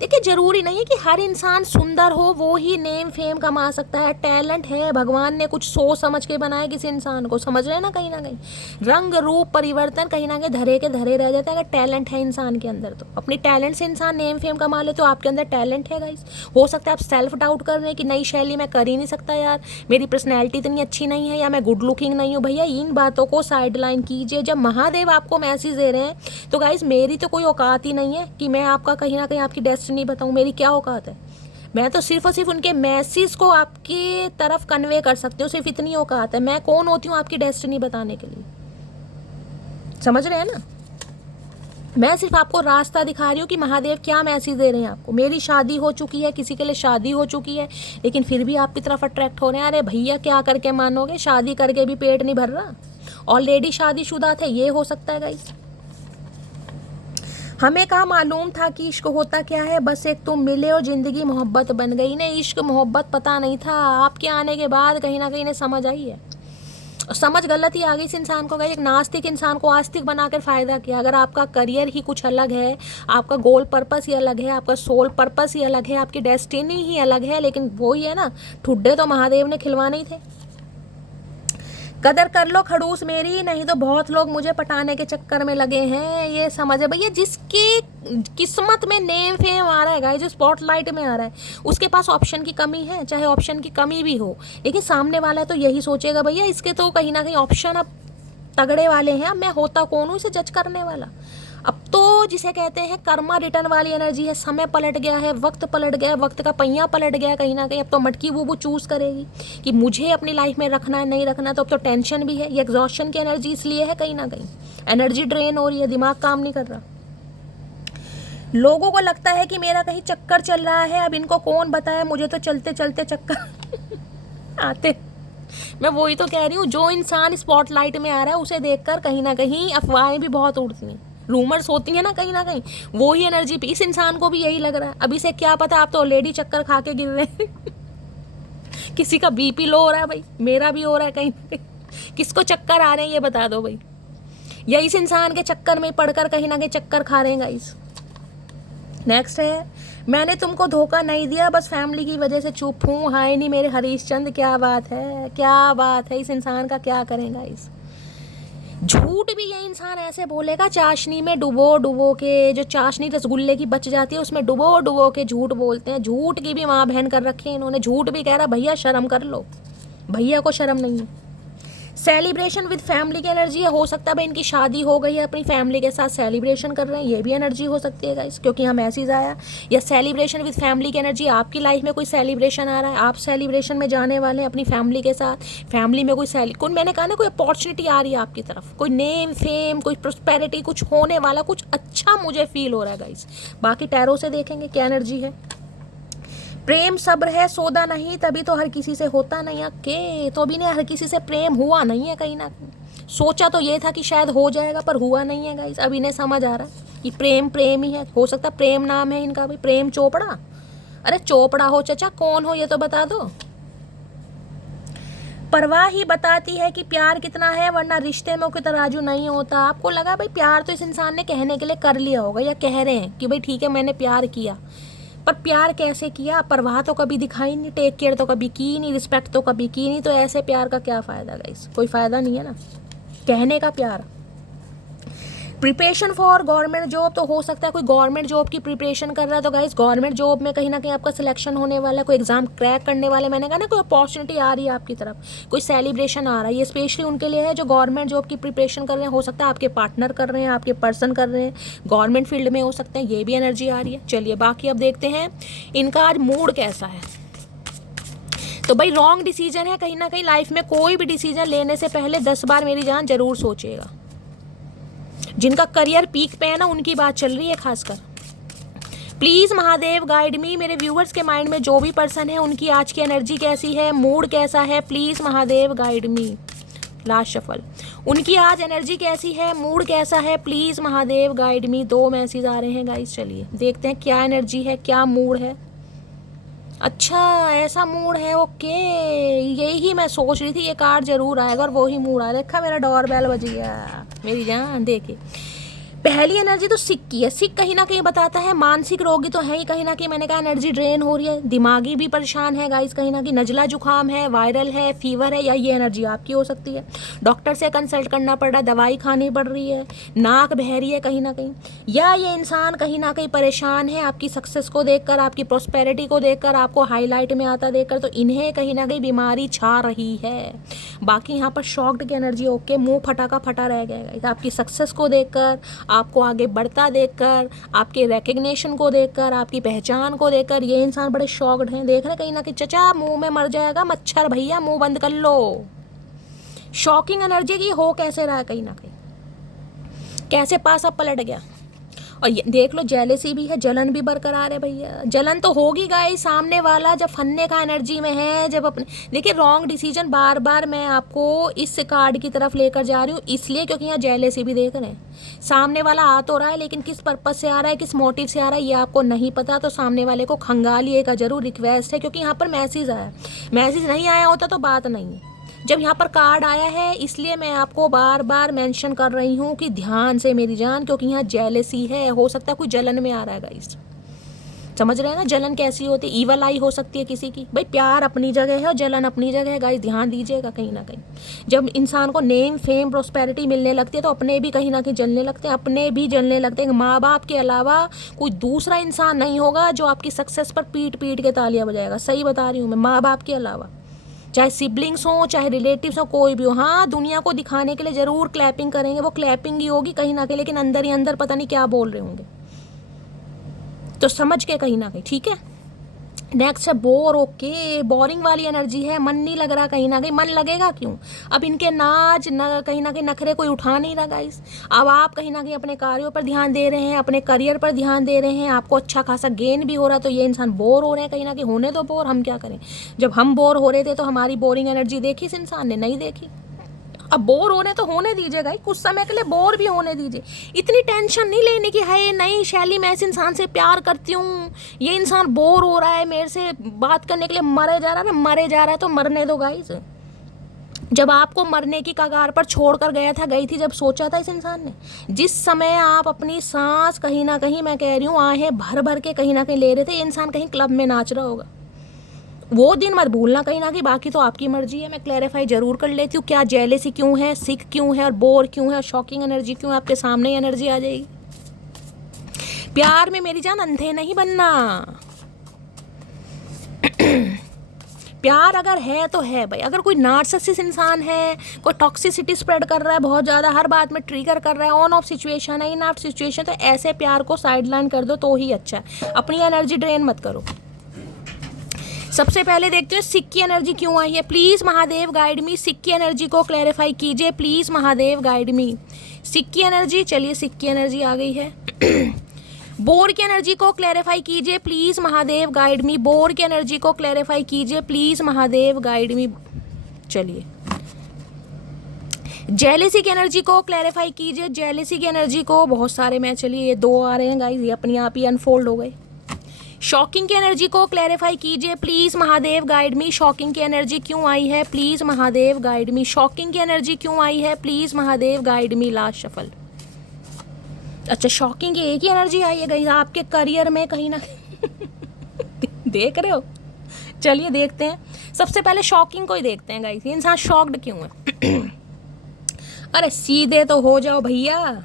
देखिए ज़रूरी नहीं है कि हर इंसान सुंदर हो वो ही नेम फेम कमा सकता है। टैलेंट है, भगवान ने कुछ सोच समझ के बनाया किसी इंसान को, समझ रहे हैं ना। कहीं ना कहीं रंग रूप परिवर्तन कहीं ना कहीं धरे के धरे रह जाता है अगर टैलेंट है इंसान के अंदर। तो अपनी टैलेंट से इंसान नेम फेम कमा ले, तो आपके अंदर टैलेंट है गाइस। हो सकता है आप सेल्फ डाउट कर रहे हैं कि नई शैली मैं कर ही नहीं सकता यार, मेरी पर्सनैलिटी इतनी अच्छी नहीं है, या मैं गुड लुकिंग नहीं हूँ। भैया इन बातों को साइड लाइन कीजिए। जब महादेव आपको मैसेज दे रहे हैं तो गाइस मेरी तो कोई औकात ही नहीं है कि मैं आपका कहीं ना कहीं आपकी डेस्टिनी बताऊँ। मेरी क्या औकात है, मैं तो सिर्फ और सिर्फ उनके मैसेज को आपकी तरफ कन्वे कर सकती हूँ, सिर्फ इतनी औकात है। मैं कौन होती हूँ आपकी डेस्टिनी बताने के लिए, समझ रहे हैं ना। मैं सिर्फ आपको रास्ता दिखा रही हूँ कि महादेव क्या मैसेज दे रहे हैं आपको। मेरी शादी हो चुकी है, किसी के लिए शादी हो चुकी है, लेकिन फिर भी आपकी तरफ अट्रैक्ट हो रहे हैं। अरे भैया क्या करके मानोगे, शादी करके भी पेट नहीं भर रहा, ऑलरेडी शादीशुदा थे, ये हो सकता है गाइस। हमें कहाँ मालूम था कि इश्क होता क्या है, बस एक तुम मिले और ज़िंदगी मोहब्बत बन गई। इन्हें इश्क मोहब्बत पता नहीं था, आपके आने के बाद कहीं ना कहीं इन्हें समझ आई है। और समझ गलत ही आ गई इस इंसान को। एक नास्तिक इंसान को आस्तिक बनाकर फ़ायदा किया। अगर आपका करियर ही कुछ अलग है, आपका गोल पर्पस ही अलग है, आपका सोल पर्पस ही अलग है, आपकी डेस्टिनी ही अलग है, लेकिन वही है ना, ठुड्डे तो महादेव ने खिलवाने ही थे। कदर कर लो खड़ूस मेरी, नहीं तो बहुत लोग मुझे पटाने के चक्कर में लगे हैं। ये समझे भैया, जिसकी किस्मत में नेम फेम आ रहा है गाइस, जो स्पॉटलाइट में आ रहा है, उसके पास ऑप्शन की कमी है, चाहे ऑप्शन की कमी भी हो। लेकिन सामने वाला तो यही सोचेगा भैया इसके तो कहीं ना कहीं ऑप्शन अब तगड़े वाले हैं, अब मैं होता कौन हूँ इसे जज करने वाला। अब तो जिसे कहते हैं कर्मा रिटर्न वाली एनर्जी है, समय पलट गया है, वक्त पलट गया है, वक्त का पहिया पलट गया है कहीं ना कहीं। अब तो मटकी वो चूज़ करेगी कि मुझे अपनी लाइफ में रखना है नहीं रखना। तो अब तो टेंशन भी है, ये एग्जॉस्शन की एनर्जी इसलिए है, कहीं ना कहीं एनर्जी ड्रेन हो रही है, दिमाग काम नहीं कर रहा। लोगों को लगता है कि मेरा कहीं चक्कर चल रहा है, अब इनको कौन बताए, मुझे तो चलते चलते चक्कर आते। मैं वही तो कह रही हूँ, जो इंसान स्पॉटलाइट में आ रहा है उसे देखकर कहीं ना कहीं अफवाहें भी बहुत उड़ती हैं, रूमर्स होती हैं ना कहीं ना कहीं, वो ही एनर्जी पे इस इंसान को भी यही लग रहा है। अभी से क्या पता, आप तो ऑलरेडी चक्कर खा के गिर रहे हैं। किसी का बीपी लो हो रहा है भाई, मेरा भी हो रहा है कहीं पे। किसको चक्कर आ रहे हैं ये बता दो भाई, या इस इंसान के चक्कर में पढ़कर कहीं ना कहीं चक्कर खा रहे हैं गाइस। नेक्स्ट है, मैंने तुमको धोखा नहीं दिया, बस फैमिली की वजह से चुप हूँ। हाय नहीं मेरे हरीशचंद, क्या बात है, क्या बात है, इस इंसान का क्या करेंगा इस। झूठ भी ये इंसान ऐसे बोलेगा, चाशनी में डुबो डुबो के, जो चाशनी रसगुल्ले की बच जाती है उसमें डुबो डुबो के झूठ बोलते हैं। झूठ की भी माँ बहन कर रखी है इन्होंने। झूठ भी कह रहा भैया शर्म कर लो, भैया को शर्म नहीं है। सेलिब्रेशन विद फैमिली की एनर्जी है, हो सकता है भाई इनकी शादी हो गई है, अपनी फैमिली के साथ सेलिब्रेशन कर रहे हैं, ये भी एनर्जी हो सकती है गाइस, क्योंकि हम मैसेज आया। या सेलिब्रेशन विद फैमिली की एनर्जी, आपकी लाइफ में कोई सेलिब्रेशन आ रहा है, आप सेलिब्रेशन में जाने वाले हैं अपनी फैमिली के साथ, फैमिली में कोई मैंने कहा ना कोई अपॉर्चुनिटी आ रही है आपकी तरफ, कोई नेम फेम, कोई प्रोस्पेरिटी, कुछ होने वाला, कुछ अच्छा मुझे फील हो रहा है गाइस। बाकी टैरो से देखेंगे क्या एनर्जी है। प्रेम सब्र है सौदा नहीं, तभी तो हर किसी से होता नहीं है। के तो अभी ने हर किसी से प्रेम हुआ नहीं है, कहीं ना कहीं सोचा तो ये था कि शायद हो जाएगा, पर हुआ नहीं है गाइस। अब इन्हें समझ आ रहा है कि प्रेम प्रेम ही है। हो सकता है प्रेम नाम है इनका भी, प्रेम चोपड़ा। अरे चोपड़ा हो चाचा, कौन हो ये तो बता दो। परवाह ही बताती है कि प्यार कितना है, वरना रिश्ते में कोई तराजू नहीं होता। आपको लगा भाई प्यार तो इस इंसान ने कहने के लिए कर लिया होगा, या कह रहे हैं कि भाई ठीक है मैंने प्यार किया, पर प्यार कैसे किया, परवाह तो कभी दिखाई नहीं, टेक केयर तो कभी की नहीं, रिस्पेक्ट तो कभी की नहीं। तो ऐसे प्यार का क्या फ़ायदा गाइस, कोई फ़ायदा नहीं है ना कहने का प्यार। प्रिपरेशन फॉर गवर्नमेंट जॉब, तो हो सकता है कोई गवर्नमेंट जॉब की प्रिपरेशन कर रहा है। तो गाइस गवर्नमेंट जॉब में कहीं ना कहीं आपका सिलेक्शन होने वाला है, कोई एग्जाम क्रैक करने वाले, मैंने कहा ना कोई अपॉर्चुनिटी आ रही है आपकी तरफ, कोई सेलिब्रेशन आ रहा है। ये स्पेशली उनके लिए है जो गवर्नमेंट जॉब की प्रिपरेशन कर रहे हैं। हो सकता है आपके पार्टनर कर रहे हैं, आपके पर्सन कर रहे हैं, गवर्नमेंट फील्ड में हो सकते हैं, ये भी एनर्जी आ रही है। चलिए बाकी अब देखते हैं इनका आज मूड कैसा है। तो भाई रॉन्ग डिसीजन है कहीं ना कहीं लाइफ में, कोई भी डिसीजन लेने से पहले 10 बार मेरी जान जरूर सोचिएगा। जिनका करियर पीक पे है ना, उनकी बात चल रही है खासकर। प्लीज़ महादेव गाइड मी। मेरे व्यूवर्स के माइंड में जो भी पर्सन है उनकी आज की एनर्जी कैसी है, मूड कैसा है, please Mahadev guide me. Last shuffle. उनकी आज एनर्जी कैसी है, मूड कैसा है, please Mahadev guide me. 2 message आ रहे हैं गाइस, चलिए देखते हैं क्या एनर्जी है, क्या मूड है। अच्छा ऐसा मूड है, ओके, यही मैं सोच रही थी, ये कार्ड जरूर आएगा और वो ही मूड आ रखा। मेरा डोरबेल बज गया मेरी जान। देखिए पहली एनर्जी तो सिक की है। सिक कहीं ना कहीं बताता है मानसिक रोगी तो है ही, कहीं ना कहीं मैंने कहा एनर्जी ड्रेन हो रही है, दिमागी भी परेशान है गाइस, कहीं ना कहीं नजला जुकाम है, वायरल है, फीवर है, या ये एनर्जी आपकी हो सकती है। डॉक्टर से कंसल्ट करना पड़ रहा है, दवाई खानी पड़ रही है, नाक बह रही है कहीं ना कहीं, या ये इंसान कहीं ना कहीं परेशान है आपकी सक्सेस को देखकर, आपकी प्रोस्पेरिटी को देखकर, आपको हाईलाइट में आता देखकर, तो इन्हें कहीं ना कहीं बीमारी छा रही है। बाकी यहाँ पर शॉक्ड की एनर्जी ओके, मुंह फटा का फटा रह गया आपकी सक्सेस को देखकर, आपको आगे बढ़ता देखकर, आपके रिकग्निशन को देखकर, आपकी पहचान को देखकर ये इंसान बड़े शॉक्ड हैं। देख रहे कहीं ना कहीं चचा मुंह में मर जाएगा मच्छर भैया, मुंह बंद कर लो। शॉकिंग एनर्जी की हो कैसे रहा है, कहीं ना कहीं कैसे पास अब पलट गया। और ये देख लो जेलेसी भी है, जलन भी बरकरार है भैया। जलन तो होगी गाइस, सामने वाला जब फन्ने का एनर्जी में है, जब अपने देखिए रॉन्ग डिसीजन। बार बार मैं आपको इस कार्ड की तरफ लेकर जा रही हूँ इसलिए क्योंकि यहाँ जेलेसी भी देख रहे हैं। सामने वाला आ तो रहा है लेकिन किस पर्पज से आ रहा है, किस मोटिव से आ रहा है ये आपको नहीं पता, तो सामने वाले को खंगालिएगा जरूर, रिक्वेस्ट है। क्योंकि यहाँ पर मैसेज आया, मैसेज नहीं आया होता तो बात नहीं है। जब यहाँ पर कार्ड आया है इसलिए मैं आपको बार बार मेंशन कर रही हूँ कि ध्यान से मेरी जान, क्योंकि यहाँ जेलेसी है। हो सकता है कोई जलन में आ रहा है गाइस, समझ रहे हैं ना। जलन कैसी होती है, ईवल आई हो सकती है किसी की। भाई प्यार अपनी जगह है और जलन अपनी जगह है गाइस, ध्यान दीजिएगा। कहीं ना कहीं जब इंसान को नेम फेम प्रोस्पेरिटी मिलने लगती है तो अपने भी कहीं ना कहीं जलने लगते हैं, अपने भी जलने लगते हैं। माँ बाप के अलावा कोई दूसरा इंसान नहीं होगा जो आपकी सक्सेस पर पीट पीट के तालियां बजाएगा। सही बता रही हूँ मैं, माँ बाप के अलावा, चाहे सिबलिंग्स हो चाहे रिलेटिव्स हो, कोई भी हो। हाँ दुनिया को दिखाने के लिए जरूर क्लैपिंग करेंगे, वो क्लैपिंग ही होगी कहीं ना कहीं, लेकिन अंदर ही अंदर पता नहीं क्या बोल रहे होंगे, तो समझ के कहीं ना कहीं, ठीक है। नेक्स्ट है बोर, ओके, बोरिंग वाली एनर्जी है। मन नहीं लग रहा, कहीं ना कहीं मन लगेगा क्यों, अब इनके नाच न कहीं ना कहीं नखरे कोई उठा नहीं रहा गाइस। अब आप कहीं ना कहीं अपने कार्यों पर ध्यान दे रहे हैं, अपने करियर पर ध्यान दे रहे हैं, आपको अच्छा खासा गेन भी हो रहा है, तो ये इंसान बोर हो रहे हैं कहीं ना कहीं। होने दो बोर, हम क्या करें। जब हम बोर हो रहे थे तो हमारी बोरिंग एनर्जी देखी इस इंसान ने, नहीं देखी। अब बोर हो रहे तो होने दीजिए भाई, कुछ समय के लिए बोर भी होने दीजिए। इतनी टेंशन नहीं लेने की है। नहीं शैली मैं इस इंसान से प्यार करती हूँ, ये इंसान बोर हो रहा है मेरे से बात करने के लिए, मरे जा रहा है, मरे जा रहा है तो मरने दो गाइस। जब आपको मरने की कगार पर छोड़कर गया था, गई थी जब, सोचा था इस इंसान ने। जिस समय आप अपनी सांस कहीं ना कहीं, मैं कह रही हूँ आहें भर भर के कहीं ना कहीं ले रहे थे, ये इंसान कहीं क्लब में नाच रहा होगा। वो दिन मत भूलना कहीं ना कहीं। बाकी तो आपकी मर्जी है, मैं क्लैरिफाई जरूर कर लेती हूँ क्या जेलेसी क्यों है, सिक क्यों है, और बोर क्यों है, और शॉकिंग एनर्जी क्यों है। आपके सामने ही एनर्जी आ जाएगी। प्यार में मेरी जान अंधे नहीं बनना। प्यार अगर है तो है भाई। अगर कोई नार्सिसिस्ट इंसान है, कोई टॉक्सिसिटी स्प्रेड कर रहा है बहुत ज़्यादा, हर बात में ट्रिगर कर रहा है, ऑन ऑफ सिचुएशन है, इन ऑफ सिचुएशन, तो ऐसे प्यार को साइडलाइन कर दो तो ही अच्छा है। अपनी एनर्जी ड्रेन मत करो। सबसे पहले देखते हैं सिक की एनर्जी क्यों आई है। प्लीज़ महादेव गाइड मी, सिक की एनर्जी को क्लैरिफाई कीजिए प्लीज़ महादेव गाइड मी। सिक की एनर्जी, चलिए सिक की एनर्जी आ गई है। बोर की एनर्जी को क्लैरिफाई कीजिए please Mahadev guide me. Bore की एनर्जी को क्लैरिफाई कीजिए प्लीज़ महादेव गाइड मी। चलिए जेलेसी की एनर्जी को क्लैरिफाई कीजिए। जेलेसी की एनर्जी को, बहुत सारे मैं, चलिए ये 2 आ रहे हैं गाइस, ये अपने आप ही अनफोल्ड हो गए। शॉकिंग की एनर्जी को क्लैरिफाई कीजिए please Mahadev guide me. Shocking की एनर्जी क्यों आई है, please Mahadev guide me. Shocking की एनर्जी क्यों आई है, please Mahadev guide me. Last shuffle. अच्छा शॉकिंग की एक ही एनर्जी आई है गाइस आपके करियर में कहीं ना देख रहे हो। चलिए देखते हैं, सबसे पहले शॉकिंग को ही देखते हैं गाइस। इंसान शॉक्ड क्यों है। अरे सीधे तो हो जाओ भैया।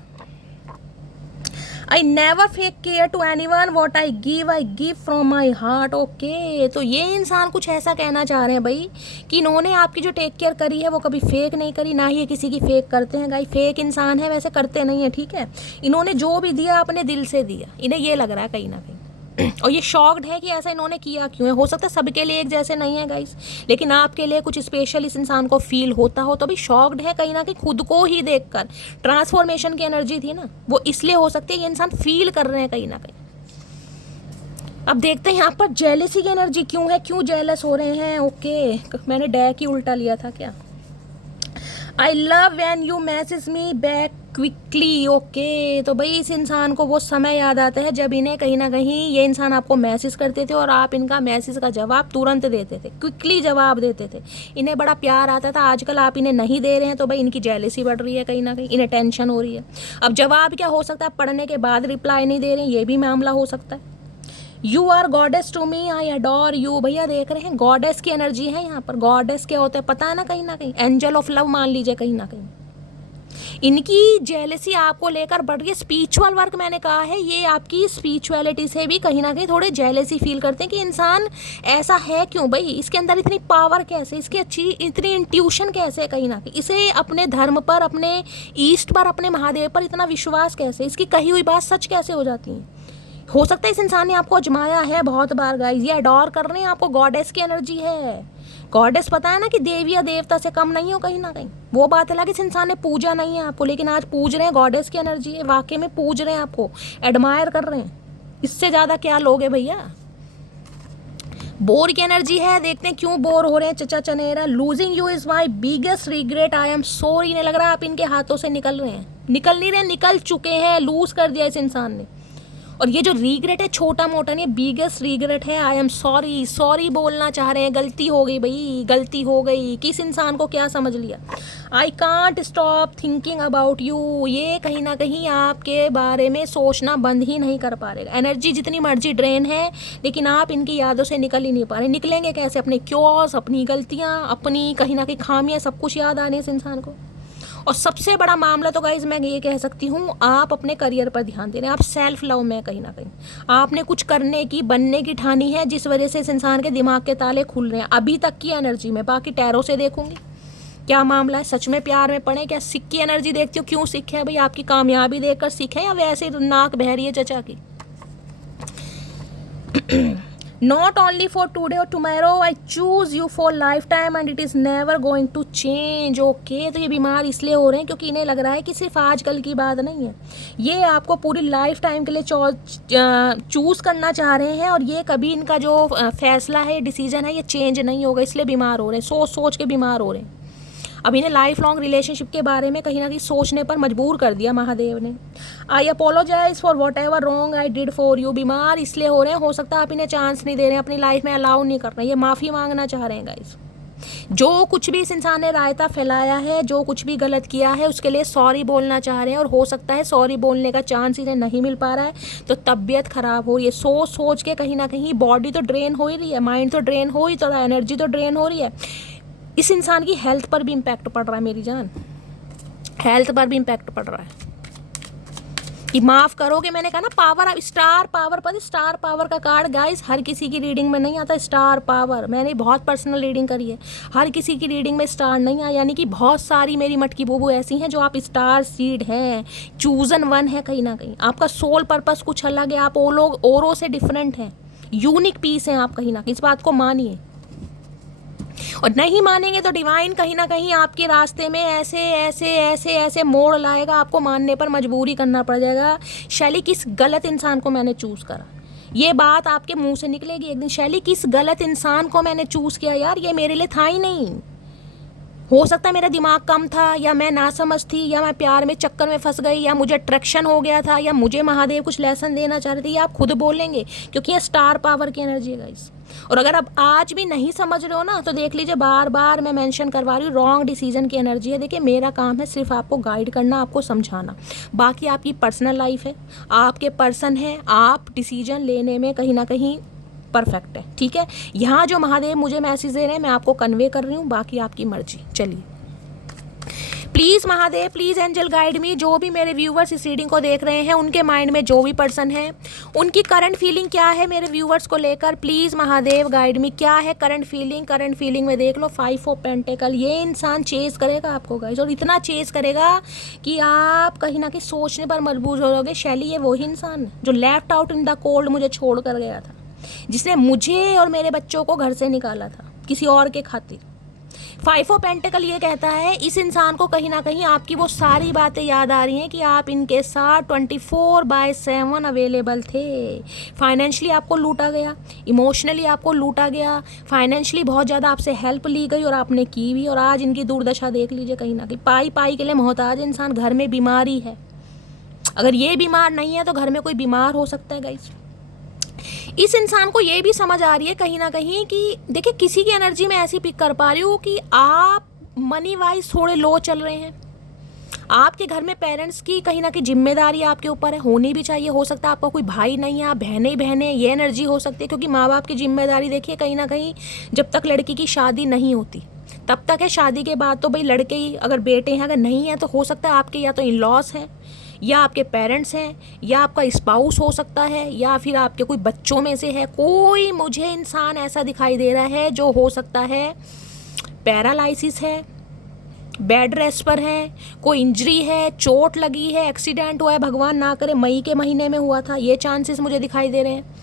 I never fake care to anyone, what I give from my heart। Okay, तो ये इंसान कुछ ऐसा कहना चाह रहे हैं भाई कि इन्होंने आपकी जो टेक केयर करी है वो कभी फेक नहीं करी, ना ही ये किसी की फेक करते हैं गाइस। फेक इंसान है, वैसे करते नहीं है, ठीक है। इन्होंने जो भी दिया अपने दिल से दिया, इन्हें ये लग रहा है कहीं ना कहीं। और ये शॉक्ड है कि ऐसा इन्होंने किया क्यों है। हो सकता है सबके लिए एक जैसे नहीं है गाइस, लेकिन आपके लिए कुछ स्पेशल इस इंसान को फील होता हो, तो भी शॉक्ड है कहीं ना कहीं खुद को ही देखकर। ट्रांसफॉर्मेशन की एनर्जी थी ना, वो इसलिए हो सकती है ये इंसान फील कर रहे हैं कहीं ना कहीं। अब देखते हैं यहाँ पर जेलसी की एनर्जी क्यों है, क्यों जेलस हो रहे हैं। ओके, मैंने डेक ही उल्टा लिया था क्या। I love when you message me back quickly. Okay, तो भाई इस इंसान को वो समय याद आता है जब इन्हें कहीं ना कहीं ये इंसान आपको मैसेज करते थे और आप इनका मैसेज का जवाब तुरंत देते थे, क्विकली जवाब देते थे। इन्हें बड़ा प्यार आता था, आजकल आप इन्हें नहीं दे रहे हैं तो भाई इनकी जेलसी बढ़ रही है कहीं ना कहीं, इन्हें टेंशन हो रही है। अब जवाब क्या हो सकता है, पढ़ने के बाद रिप्लाई नहीं दे रहे हैं, ये भी मामला हो सकता है। You are goddess to me, I adore you. भैया देख रहे हैं गॉडेस की एनर्जी है यहाँ पर। गॉडेस क्या होता है पता है ना कहीं एंजल ऑफ लव मान लीजिए कहीं ना कहीं। इनकी जेलसी आपको लेकर बढ़ रही है। स्पिरिचुअल वर्क मैंने कहा है, ये आपकी स्पिरिचुअलिटी से भी कहीं ना कहीं थोड़े जेलसी फील करते हैं कि इंसान ऐसा है क्यों भाई, इसके अंदर इतनी पावर कैसे, इसकी अच्छी इतनी इंट्यूशन कैसे, कहीं ना कहीं इसे अपने धर्म पर, अपने ईस्ट पर, अपने महादेव पर इतना विश्वास कैसे, इसकी कही हुई बात सच कैसे हो जाती है। हो सकता है इस इंसान ने आपको आजमाया है बहुत बार गाइस, ये अडोर कर रहे हैं आपको। गॉडेस की एनर्जी है। गॉडेस पता है ना कि देवी या देवता से कम नहीं हो कहीं ना कहीं। वो बात अलग, इस इंसान ने पूजा नहीं है आपको, लेकिन आज पूज रहे हैं। गॉडेस की एनर्जी है, वाकई में पूज रहे हैं आपको, एडमायर कर रहे हैं। इससे ज़्यादा क्या लोगे भैया। बोर की एनर्जी है, देखते हैं क्यों बोर हो रहे हैं चचा चनेरा। Losing you is my biggest regret, I am sorry. इन्हें लग रहा है आप इनके हाथों से निकल रहे हैं, निकल नहीं रहे, निकल चुके हैं, लूज कर दिया इस इंसान ने। और ये जो रिग्रेट है छोटा मोटा नहीं, बिगेस्ट रिग्रेट है। आई एम सॉरी, सॉरी बोलना चाह रहे हैं, गलती हो गई भाई, गलती हो गई। किस इंसान को क्या समझ लिया। I can't stop thinking about you, ये कहीं ना कहीं आपके बारे में सोचना बंद ही नहीं कर पा रहे। एनर्जी जितनी मर्जी ड्रेन है, लेकिन आप इनकी यादों से निकल ही नहीं पा रहे। निकलेंगे कैसे, अपने क्योर्स, अपनी गलतियाँ, अपनी कहीं ना कहीं खामियाँ, सब कुछ याद आने इस इंसान को। और सबसे बड़ा मामला तो गाइज मैं ये कह सकती हूँ, आप अपने करियर पर ध्यान दे रहे हैं, आप सेल्फ लव में कहीं ना कहीं आपने कुछ करने की, बनने की ठानी है, जिस वजह से इस इंसान के दिमाग के ताले खुल रहे हैं अभी तक की एनर्जी में। बाकी टैरो से देखूंगी क्या मामला है, सच में प्यार में पड़े क्या। सिख की एनर्जी देखती हो, क्यों सिख है भाई, आपकी कामयाबी देखकर सिख है या वैसे नाक बह रही है चचा की। Not only for today or tomorrow, I choose you for lifetime and it is never going to change. Okay, तो ये बीमार इसलिए हो रहे हैं क्योंकि इन्हें लग रहा है कि सिर्फ आजकल की बात नहीं है, ये आपको पूरी लाइफ टाइम के लिए चूज़ करना चाह रहे हैं। और ये कभी इनका जो फैसला है, डिसीजन है, ये चेंज नहीं होगा, इसलिए बीमार हो रहे हैं, सोच सोच के बीमार हो रहे हैं। अब इन्हें लाइफ लॉन्ग रिलेशनशिप के बारे में कहीं ना कहीं सोचने पर मजबूर कर दिया महादेव ने। I apologise for whatever wrong I did for you. बीमार इसलिए हो रहे हैं, हो सकता है आप इन्हें चांस नहीं दे रहे हैं, अपनी लाइफ में अलाउ नहीं कर रहे हैं, ये माफ़ी मांगना चाह रहे हैं गाइस। जो कुछ भी इस इंसान ने रायता फैलाया है, जो कुछ भी गलत किया है, उसके लिए सॉरी बोलना चाह रहे हैं। और हो सकता है सॉरी बोलने का चांस इन्हें नहीं मिल पा रहा है, तो तबीयत खराब हो रही है। सोच सोच के कहीं ना कहीं बॉडी तो ड्रेन हो ही रही है, माइंड तो ड्रेन हो ही, तो एनर्जी तो ड्रेन हो रही है। इस इंसान की हेल्थ पर भी इम्पैक्ट पड़ रहा है मेरी जान, हेल्थ पर भी इम्पैक्ट पड़ रहा है कि माफ़ करोगे। मैंने कहा ना पावर, स्टार पावर पर, स्टार पावर का कार्ड गाइस हर किसी की रीडिंग में नहीं आता। स्टार पावर मैंने बहुत पर्सनल रीडिंग करी है, हर किसी की रीडिंग में स्टार नहीं आया, यानी कि बहुत सारी मेरी मटकी बूबू ऐसी हैं जो आप स्टार सीड हैं, चूजन वन है कहीं ना कहीं। आपका सोल पर्पस कुछ अलग है, आप वो लोग औरों से डिफरेंट हैं, यूनिक पीस हैं आप कहीं ना कहीं, इस बात को मानिए। और नहीं मानेंगे तो डिवाइन कहीं ना कहीं आपके रास्ते में ऐसे ऐसे ऐसे ऐसे मोड़ लाएगा, आपको मानने पर मजबूरी करना पड़ जाएगा। शैली किस गलत इंसान को मैंने चूज़ करा, ये बात आपके मुंह से निकलेगी एक दिन। शैली किस गलत इंसान को मैंने चूज़ किया यार, ये मेरे लिए था ही नहीं। हो सकता है मेरा दिमाग कम था, या मैं नासमझ थी, या मैं प्यार में चक्कर में फंस गई, या मुझे अट्रैक्शन हो गया था, या मुझे महादेव कुछ लेसन देना चाह रहे थे। ये आप खुद बोलेंगे क्योंकि ये स्टार पावर की एनर्जी है गाइस। और अगर आप आज भी नहीं समझ रहे हो ना, तो देख लीजिए, बार बार मैं मेंशन करवा रही हूँ, रॉन्ग डिसीजन की एनर्जी है। देखिए मेरा काम है सिर्फ आपको गाइड करना, आपको समझाना, बाकी आपकी पर्सनल लाइफ है, आपके पर्सन है, आप डिसीजन लेने में कहीं ना कहीं परफेक्ट है, ठीक है। यहाँ जो महादेव मुझे मैसेज दे रहे हैं मैं आपको कन्वे कर रही हूँ, बाकी आपकी मर्जी। चलिए please Mahadev, please angel guide me. जो भी मेरे व्यूवर्स इस रीडिंग को देख रहे हैं, उनके माइंड में जो भी पर्सन है, उनकी करंट फीलिंग क्या है मेरे व्यूवर्स को लेकर, प्लीज़ महादेव गाइड मी। क्या है करंट फीलिंग? करंट फीलिंग में देख लो 5 ऑफ पेंटिकल। ये इंसान चेज़ करेगा आपको गाइस, और इतना चेज़ करेगा कि आप कहीं ना कहीं सोचने पर मजबूर हो जाओगे, शैली ये वही इंसान है जो left out in the cold मुझे छोड़ कर गया था, जिसने मुझे और मेरे बच्चों को घर से निकाला था किसी और के खातिर। 5 ऑफ पेंटिकल ये कहता है इस इंसान को कहीं ना कहीं आपकी वो सारी बातें याद आ रही हैं कि आप इनके साथ 24/7 अवेलेबल थे। फाइनेंशियली आपको लूटा गया, इमोशनली आपको लूटा गया, फाइनेंशियली बहुत ज़्यादा आपसे हेल्प ली गई और आपने की भी, और आज इनकी दुर्दशा देख लीजिए। कहीं ना कहीं पाई पाई के लिए मोहताज इंसान, घर में बीमारी है। अगर ये बीमार नहीं है तो घर में कोई बीमार हो सकता है गाइस। इस इंसान को ये भी समझ आ रही है कहीं ना कहीं कि देखिए, किसी की एनर्जी में ऐसी पिक कर पा रही हूँ कि आप मनी वाइज थोड़े लो चल रहे हैं। आपके घर में पेरेंट्स की कहीं ना कहीं जिम्मेदारी आपके ऊपर है, होनी भी चाहिए। हो सकता है आपका कोई भाई नहीं है, आप बहनें ही बहनें, ये एनर्जी हो सकती है। क्योंकि माँ बाप की जिम्मेदारी देखिए कहीं ना कहीं जब तक लड़की की शादी नहीं होती तब तक है। शादी के बाद तो भाई लड़के ही, अगर बेटे हैं, अगर नहीं है तो हो सकता है आपके या तो इन लॉस हैं, या आपके पेरेंट्स हैं, या आपका स्पाउस हो सकता है, या फिर आपके कोई बच्चों में से है। कोई मुझे इंसान ऐसा दिखाई दे रहा है जो हो सकता है पैरालाइसिस है, बेड रेस्ट पर है, कोई इंजरी है, चोट लगी है, एक्सीडेंट हुआ है, भगवान ना करे मई के महीने में हुआ था, ये चांसेस मुझे दिखाई दे रहे हैं।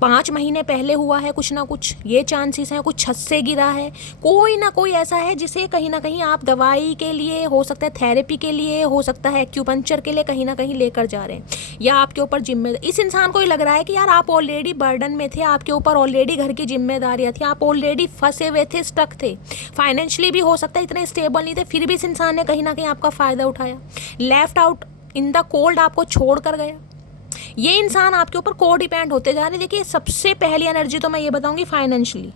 5 महीने पहले हुआ है कुछ ना कुछ, ये चांसेस हैं। कुछ छत से गिरा है, कोई ना कोई ऐसा है जिसे कहीं ना कहीं आप दवाई के लिए, हो सकता है थेरेपी के लिए, हो सकता है एक्यूपंक्चर के लिए कहीं ना कहीं लेकर जा रहे हैं, या आपके ऊपर जिम्मेदारी। इस इंसान को ही लग रहा है कि यार आप ऑलरेडी बर्डन में थे, आपके ऊपर ऑलरेडी घर की जिम्मेदारियाँ थी, आप ऑलरेडी फंसे हुए थे, स्टक थे। फाइनेंशियली भी हो सकता है इतने स्टेबल नहीं थे, फिर भी इस इंसान ने कहीं ना कहीं आपका फ़ायदा उठाया। Left out in the cold आपको छोड़ कर गया। ये इंसान आपके ऊपर को डिपेंड होते जा रहे हैं। देखिए, सबसे पहली एनर्जी तो मैं ये बताऊंगी फाइनेंशियली।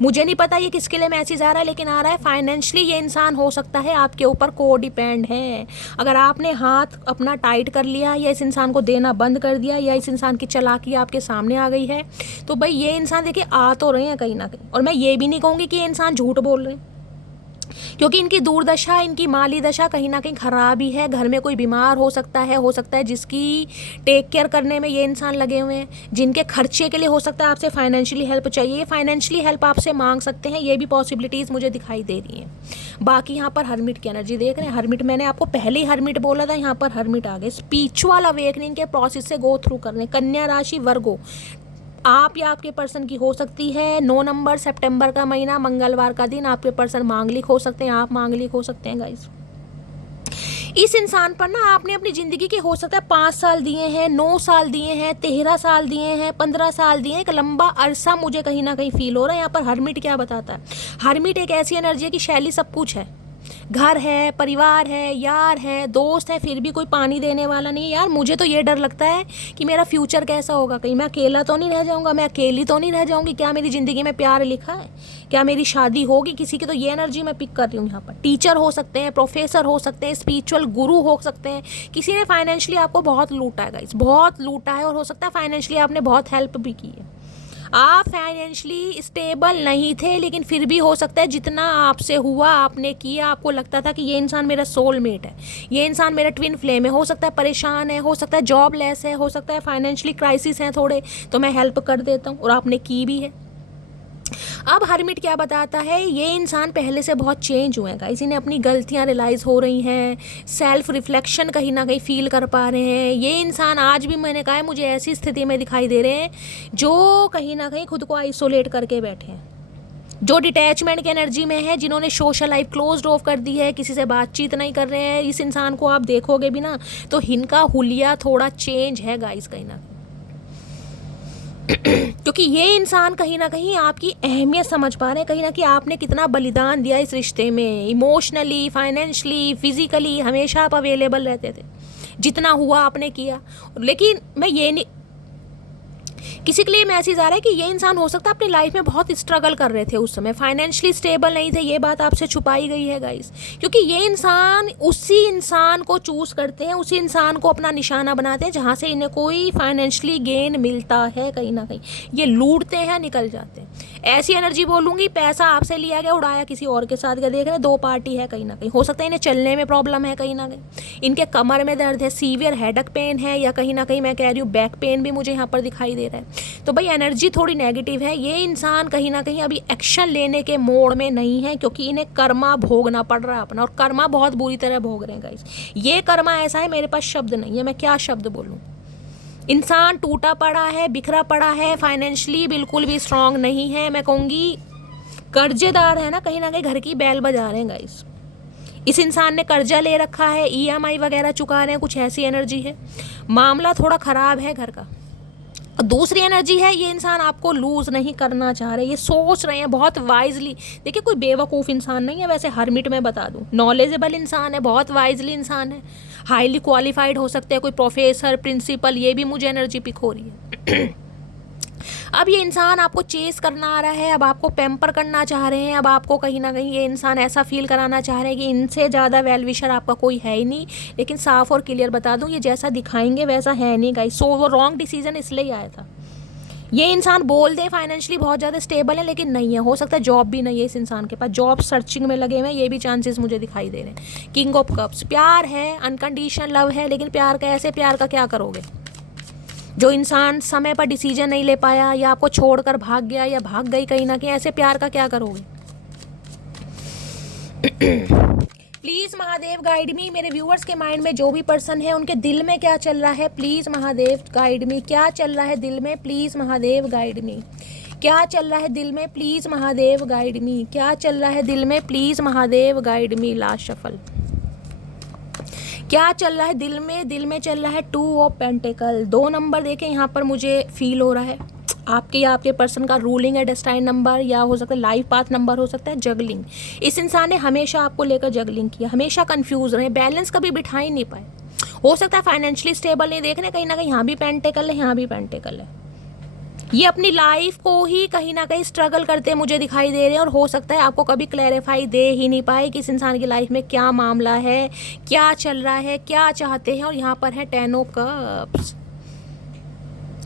मुझे नहीं पता ये किसके लिए मैसेज आ रहा है, लेकिन आ रहा है फाइनेंशियली ये इंसान हो सकता है आपके ऊपर को डिपेंड है। अगर आपने हाथ अपना टाइट कर लिया, या इस इंसान को देना बंद कर दिया, या इस इंसान की चालाकी आपके सामने आ गई है, तो भाई ये इंसान देखिए आ तो रहे हैं कहीं ना कहीं। और मैं ये भी नहीं कहूँगी कि ये इंसान झूठ बोल रहे हैं, क्योंकि इनकी दूरदशा, इनकी माली दशा कहीं ना कहीं ख़राब ही है। घर में कोई बीमार हो सकता है जिसकी टेक केयर करने में ये इंसान लगे हुए हैं, जिनके खर्चे के लिए हो सकता है आपसे फाइनेंशियली हेल्प चाहिए, ये फाइनेंशियली हेल्प आपसे मांग सकते हैं। ये भी पॉसिबिलिटीज़ मुझे दिखाई दे रही हैं। बाकी यहाँ पर हर्मिट की एनर्जी देख रहे हैं। हर्मिट, मैंने आपको पहले ही हर्मिट बोला था, यहाँ पर हर्मिट आ गए। स्पिरिचुअल अवेकनिंग के प्रोसेस से गो थ्रू करने। कन्या राशि, वर्गो, आप या आपके पर्सन की हो सकती है 9 नंबर सितंबर का महीना, मंगलवार का दिन। आपके पर्सन मांगलिक हो सकते हैं, आप मांगलिक हो सकते हैं गाइस। इस इंसान पर ना आपने अपनी ज़िंदगी के हो सकता है 5 साल दिए हैं, 9 साल दिए हैं, 13 साल दिए हैं, 15 साल दिए हैं। एक लंबा अरसा मुझे कहीं ना कहीं फील हो रहा है। यहाँ पर हर्मिट क्या बताता है? हर्मिट एक ऐसी एनर्जी है कि शैली सब कुछ है, घर है, परिवार है, यार है, दोस्त है, फिर भी कोई पानी देने वाला नहीं है। यार मुझे तो ये डर लगता है कि मेरा फ्यूचर कैसा होगा, कहीं मैं अकेला तो नहीं रह जाऊंगा, मैं अकेली तो नहीं रह जाऊंगी, क्या मेरी ज़िंदगी में प्यार लिखा है, क्या मेरी शादी होगी किसी की? तो ये एनर्जी मैं पिक कर रही हूँ यहाँ पर। टीचर हो सकते हैं, प्रोफेसर हो सकते हैं, स्पिरिचुअल गुरु हो सकते हैं। किसी ने फाइनेंशियली आपको बहुत लूटा है गाइस, बहुत लूटा है, और हो सकता है फाइनेंशियली आपने बहुत हेल्प भी की है। आप फाइनेंशियली स्टेबल नहीं थे, लेकिन फिर भी हो सकता है जितना आपसे हुआ आपने किया। आपको लगता था कि ये इंसान मेरा सोलमेट है, ये इंसान मेरा ट्विन फ्लेम है। हो सकता है परेशान है, हो सकता है जॉबलेस है, हो सकता है फाइनेंशियली क्राइसिस है थोड़े, तो मैं हेल्प कर देता हूँ, और आपने की भी है। अब हर्मिट क्या बताता है? ये इंसान पहले से बहुत चेंज हुए हैं गाइस, इन्हें अपनी गलतियां रियलाइज़ हो रही हैं, सेल्फ रिफ्लेक्शन कहीं ना कहीं फील कर पा रहे हैं। ये इंसान आज भी, मैंने कहा है, मुझे ऐसी स्थिति में दिखाई दे रहे हैं जो कहीं ना कहीं खुद को आइसोलेट करके बैठे हैं, जो डिटैचमेंट की एनर्जी में है, जिन्होंने सोशल लाइफ क्लोज्ड ऑफ कर दी है, किसी से बातचीत नहीं कर रहे हैं। इस इंसान को आप देखोगे भी ना तो इनका हुलिया थोड़ा चेंज है गाइस कहीं ना, क्योंकि ये इंसान कहीं ना कहीं आपकी अहमियत समझ पा रहे हैं, कहीं ना कहीं आपने कितना बलिदान दिया इस रिश्ते में, इमोशनली, फाइनेंशियली, फिजिकली, हमेशा आप अवेलेबल रहते थे, जितना हुआ आपने किया। लेकिन मैं ये नहीं, किसी के लिए मैसेज आ रहा है कि ये इंसान हो सकता है अपनी लाइफ में बहुत स्ट्रगल कर रहे थे उस समय, फाइनेंशियली स्टेबल नहीं थे। ये बात आपसे छुपाई गई है गाइस, क्योंकि ये इंसान उसी इंसान को चूज़ करते हैं, उसी इंसान को अपना निशाना बनाते हैं जहाँ से इन्हें कोई फाइनेंशियली गेन मिलता है। कहीं ना कहीं ये लूटते हैं, निकल जाते हैं। ऐसी एनर्जी बोलूँगी, पैसा आपसे लिया गया, उड़ाया किसी और के साथ गया। देख रहे हैं, दो पार्टी है कहीं ना कहीं। हो सकता है इन्हें चलने में प्रॉब्लम है कहीं ना कहीं, इनके कमर में दर्द है, सीवियर हेडेक पेन है, या कहीं ना कहीं मैं कह रही हूँ बैक पेन भी मुझे यहाँ पर दिखाई दे रहा है। तो भाई एनर्जी थोड़ी नेगेटिव है। ये इंसान कहीं ना कहीं अभी एक्शन लेने के मोड में नहीं है, क्योंकि इन्हें कर्मा भोगना पड़ रहा है अपना, और कर्मा बहुत बुरी तरह भोग रहे हैं गाइस। ये कर्मा ऐसा है, मेरे पास शब्द नहीं है, मैं क्या शब्द बोलूँ। इंसान टूटा पड़ा है, बिखरा पड़ा है, फाइनेंशियली बिल्कुल भी स्ट्रांग नहीं है। मैं कहूँगी कर्जेदार है ना कहीं घर की बेल बजा रहे हैं गाइस। इस इंसान ने कर्जा ले रखा है, EMI वगैरह चुका रहे हैं, कुछ ऐसी एनर्जी है। मामला थोड़ा ख़राब है घर का। दूसरी एनर्जी है, ये इंसान आपको लूज़ नहीं करना चाह रहे, ये सोच रहे हैं बहुत वाइजली। देखिए कोई बेवकूफ़ इंसान नहीं है, वैसे हरमिट में बता दूं, नॉलेजेबल इंसान है, बहुत वाइजली इंसान है, हाईली क्वालिफाइड हो सकते हैं, कोई प्रोफेसर, प्रिंसिपल, ये भी मुझे एनर्जी पिक हो रही है। अब ये इंसान आपको चेस करना आ रहा है, अब आपको पैम्पर करना चाह रहे हैं, अब आपको कहीं ना कहीं ये इंसान ऐसा फील कराना चाह रहे हैं कि इनसे ज़्यादा वेल विशर आपका कोई है ही नहीं। लेकिन साफ और क्लियर बता दूं, ये जैसा दिखाएंगे वैसा है नहीं गाइस। सो वो रॉन्ग डिसीजन इसलिए आया था। ये इंसान बोल दे फाइनेंशियली बहुत ज़्यादा स्टेबल है, लेकिन नहीं है। हो सकता है जॉब भी नहीं है इस इंसान के पास, जॉब सर्चिंग में लगे हुए हैं, ये भी चांसेस मुझे दिखाई दे रहे हैं। किंग ऑफ कप्स, प्यार है, अनकंडीशनल लव है, लेकिन प्यार का ऐसे प्यार का क्या करोगे। जो इंसान समय पर डिसीजन नहीं ले पाया, या आपको छोड़कर भाग गया या भाग गई कहीं ना कहीं, ऐसे प्यार का क्या करोगे। प्लीज़ महादेव गाइड मी, मेरे व्यूअर्स के माइंड में जो भी पर्सन है उनके दिल में क्या चल रहा है, प्लीज़ महादेव गाइड मी। क्या चल रहा है दिल में, प्लीज़ महादेव गाइड मी। क्या चल रहा है दिल में, प्लीज़ महादेव गाइड मी। क्या चल रहा है दिल में, please Mahadev guide me. Last shuffle. क्या चल रहा है दिल में, दिल में चल रहा है 2 ऑफ पेंटिकल। 2 नंबर देखें यहाँ पर मुझे फील हो रहा है आपके या आपके पर्सन का रूलिंग है डेस्टाइन नंबर, या हो सकता है लाइफ पाथ नंबर, हो सकता है जगलिंग। इस इंसान ने हमेशा आपको लेकर जगलिंग किया, हमेशा कंफ्यूज रहे, बैलेंस कभी बिठा ही नहीं पाए। हो सकता है फाइनेंशियली स्टेबल नहीं, देख रहे कहीं ना कहीं यहाँ भी पेंटिकल है, यहाँ भी पेंटिकल है। ये अपनी लाइफ को ही कहीं ना कहीं स्ट्रगल करते मुझे दिखाई दे रहे हैं, और हो सकता है आपको कभी क्लैरिफाई दे ही नहीं पाए कि इस इंसान की लाइफ में क्या मामला है, क्या चल रहा है, क्या चाहते हैं। और यहाँ पर है 10 ऑफ कप्स।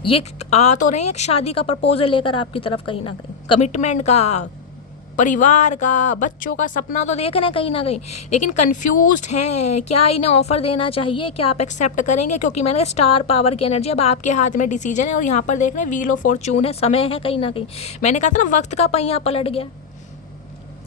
ये आ तो रहे हैं एक शादी का प्रपोजल लेकर आपकी तरफ, कहीं ना कहीं कमिटमेंट का, परिवार का, बच्चों का सपना तो देख रहे हैं कहीं ना कहीं, लेकिन कंफ्यूज्ड हैं। क्या इन्हें ऑफर देना चाहिए, क्या आप एक्सेप्ट करेंगे, क्योंकि मैंने स्टार पावर की एनर्जी, अब आपके हाथ में डिसीजन है। और यहाँ पर देख रहे हैं व्हील ऑफ फॉर्चून है, समय है कहीं ना कहीं। मैंने कहा था ना वक्त का पहिया पलट गया,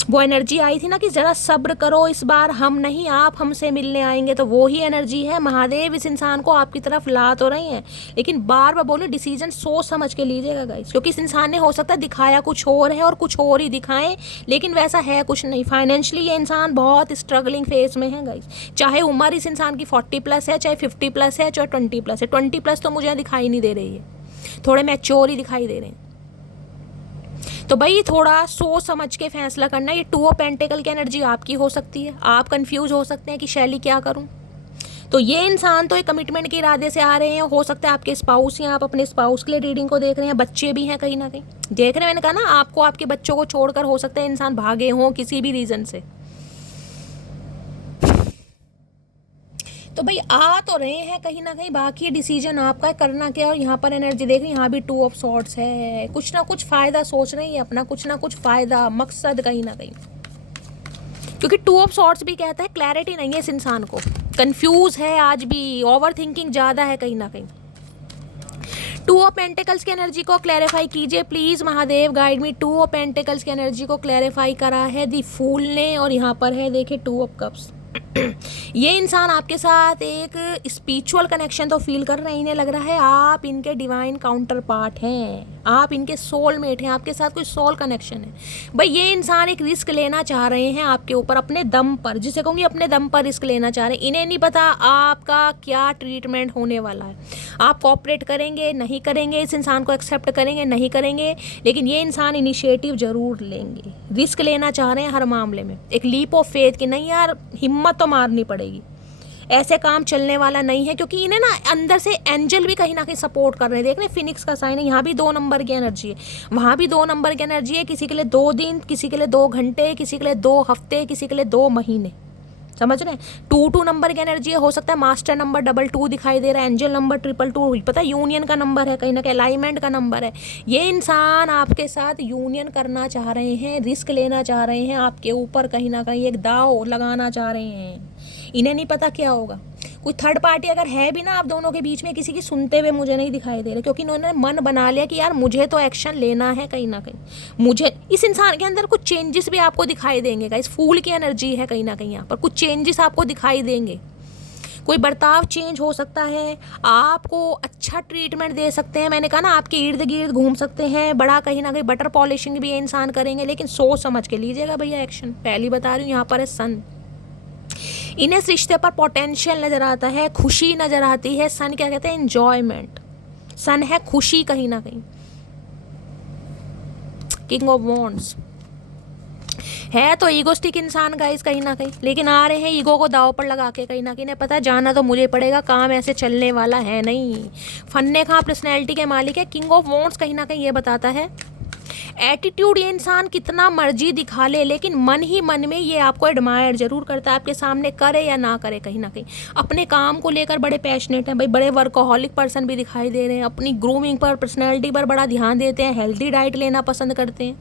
वो एनर्जी आई थी ना कि ज़रा सब्र करो, इस बार हम नहीं आप हमसे मिलने आएंगे, तो वो ही एनर्जी है। महादेव इस इंसान को आपकी तरफ ला तो रही हैं, लेकिन बार बार बोलो डिसीजन सोच समझ के लीजिएगा गाइस, क्योंकि इस इंसान ने हो सकता है दिखाया कुछ और है और कुछ और ही दिखाएं, लेकिन वैसा है कुछ नहीं। फाइनेंशियली ये इंसान बहुत स्ट्रगलिंग फेज में है गाइस। चाहे उम्र इस इंसान की 40+ है, चाहे 50+ है, चाहे 20+ है। 20+ तो मुझे दिखाई नहीं दे रही है, थोड़े मैच्योर ही दिखाई दे रहे हैं। तो भाई थोड़ा सोच समझ के फैसला करना। ये 2 ऑफ पेंटिकल की एनर्जी आपकी हो सकती है, आप कंफ्यूज हो सकते हैं कि शैली क्या करूं। तो ये इंसान तो एक कमिटमेंट के इरादे से आ रहे हैं, हो सकता है आपके स्पाउस या आप अपने स्पाउस के लिए रीडिंग को देख रहे हैं, बच्चे भी हैं कहीं ना कहीं देख रहे हैं। मैंने कहा ना आपको आपके बच्चों को छोड़कर हो सकता है इंसान भागे हों किसी भी रीज़न से। तो भाई आ तो रहे हैं कहीं ना कहीं, बाकी डिसीजन आपका है करना क्या। और यहाँ पर एनर्जी देख रही, यहाँ भी 2 ऑफ सॉर्ड्स है, कुछ ना कुछ फ़ायदा सोच रहे हैं अपना, कुछ ना कुछ फ़ायदा मकसद कहीं ना कहीं, क्योंकि 2 ऑफ सॉर्ड्स भी कहता है क्लैरिटी नहीं है इस इंसान को, कंफ्यूज है आज भी, ओवर थिंकिंग ज़्यादा है कहीं ना कहीं। 2 ऑफ पेंटिकल्स की एनर्जी को क्लैरिफाई कीजिए please Mahadev guide me. 2 of pentacles की एनर्जी को क्लैरिफाई करा है दी फूल ने, और यहाँ पर है देखिए 2 ऑफ कप्स। ये इंसान आपके साथ एक स्पिरिचुअल कनेक्शन तो फील कर रहे हैं, इन्हें लग रहा है आप इनके डिवाइन काउंटर पार्ट हैं, आप इनके सोलमेट हैं, आपके साथ कोई सोल कनेक्शन है। भाई ये इंसान एक रिस्क लेना चाह रहे हैं आपके ऊपर अपने दम पर, जिसे कहूँगी अपने दम पर रिस्क लेना चाह रहे हैं। इन्हें नहीं पता आपका क्या ट्रीटमेंट होने वाला है, आप कोऑपरेट करेंगे नहीं करेंगे, इस इंसान को एक्सेप्ट करेंगे नहीं करेंगे, लेकिन ये इंसान इनिशिएटिव ज़रूर लेंगे। रिस्क लेना चाह रहे हैं हर मामले में, एक लीप ऑफ फेथ कि नहीं यार हिम्मत तो मारनी पड़ेगी, ऐसे काम चलने वाला नहीं है। क्योंकि इन्हें ना अंदर से एंजल भी कहीं ना कहीं सपोर्ट कर रहे हैं। देख रहे हैं फिनिक्स का साइन है, यहाँ भी 2 नंबर की एनर्जी है, वहाँ भी 2 नंबर की एनर्जी है। किसी के लिए 2 दिन, किसी के लिए 2 घंटे, किसी के लिए 2 हफ्ते, किसी के लिए 2 महीने। समझ रहे हैं। 2 नंबर की एनर्जी है, हो सकता है मास्टर नंबर 22 दिखाई दे रहा है, एंजल नंबर 222, पता है यूनियन का नंबर है, कहीं ना कहीं अलाइनमेंट का नंबर है। ये इंसान आपके साथ यूनियन करना चाह रहे हैं, रिस्क लेना चाह रहे हैं, आपके ऊपर कहीं ना कहीं एक दाव लगाना चाह रहे हैं। इन्हें नहीं पता क्या होगा। कोई थर्ड पार्टी अगर है भी ना आप दोनों के बीच में, किसी की सुनते हुए मुझे नहीं दिखाई दे रहे, क्योंकि इन्होंने मन बना लिया कि यार मुझे तो एक्शन लेना है कहीं ना कहीं। मुझे इस इंसान के अंदर कुछ चेंजेस भी आपको दिखाई देंगे गाइस, फूल की एनर्जी है कहीं ना कहीं यहाँ पर, कुछ चेंजेस आपको दिखाई देंगे। कोई बर्ताव चेंज हो सकता है, आपको अच्छा ट्रीटमेंट दे सकते हैं। मैंने कहा ना आपके इर्द गिर्द घूम सकते हैं, बड़ा कहीं ना कहीं बटर पॉलिशिंग भी ये इंसान करेंगे, लेकिन सोच समझ के लीजिएगा भैया एक्शन। पहली बता रही हूँ, यहाँ पर है सन। इन्हें इस रिश्ते पर पोटेंशियल नज़र आता है, खुशी नज़र आती है। सन क्या कहते हैं? एंजॉयमेंट। सन है खुशी कहीं ना कहीं। किंग ऑफ वॉन्ड्स है तो ईगोस्टिक इंसान गाइस कहीं ना कहीं, लेकिन आ रहे हैं ईगो को दाव पर लगा के कहीं ना कहीं। पता है जाना तो मुझे पड़ेगा, काम ऐसे चलने वाला है नहीं। फन्ने खां पर्सनैलिटी के मालिक है। किंग ऑफ वॉन्ड्स कहीं ना कहीं ये बताता है एटीट्यूड, ये इंसान कितना मर्जी दिखा ले, लेकिन मन ही मन में ये आपको एडमायर जरूर करता है, आपके सामने करे या ना करे कहीं ना कहीं। अपने काम को लेकर बड़े पैशनेट हैं भाई, बड़े वर्कोहॉलिक पर्सन भी दिखाई दे रहे हैं। अपनी ग्रूमिंग पर, पर्सनैलिटी पर बड़ा ध्यान देते हैं, हेल्दी डाइट लेना पसंद करते हैं।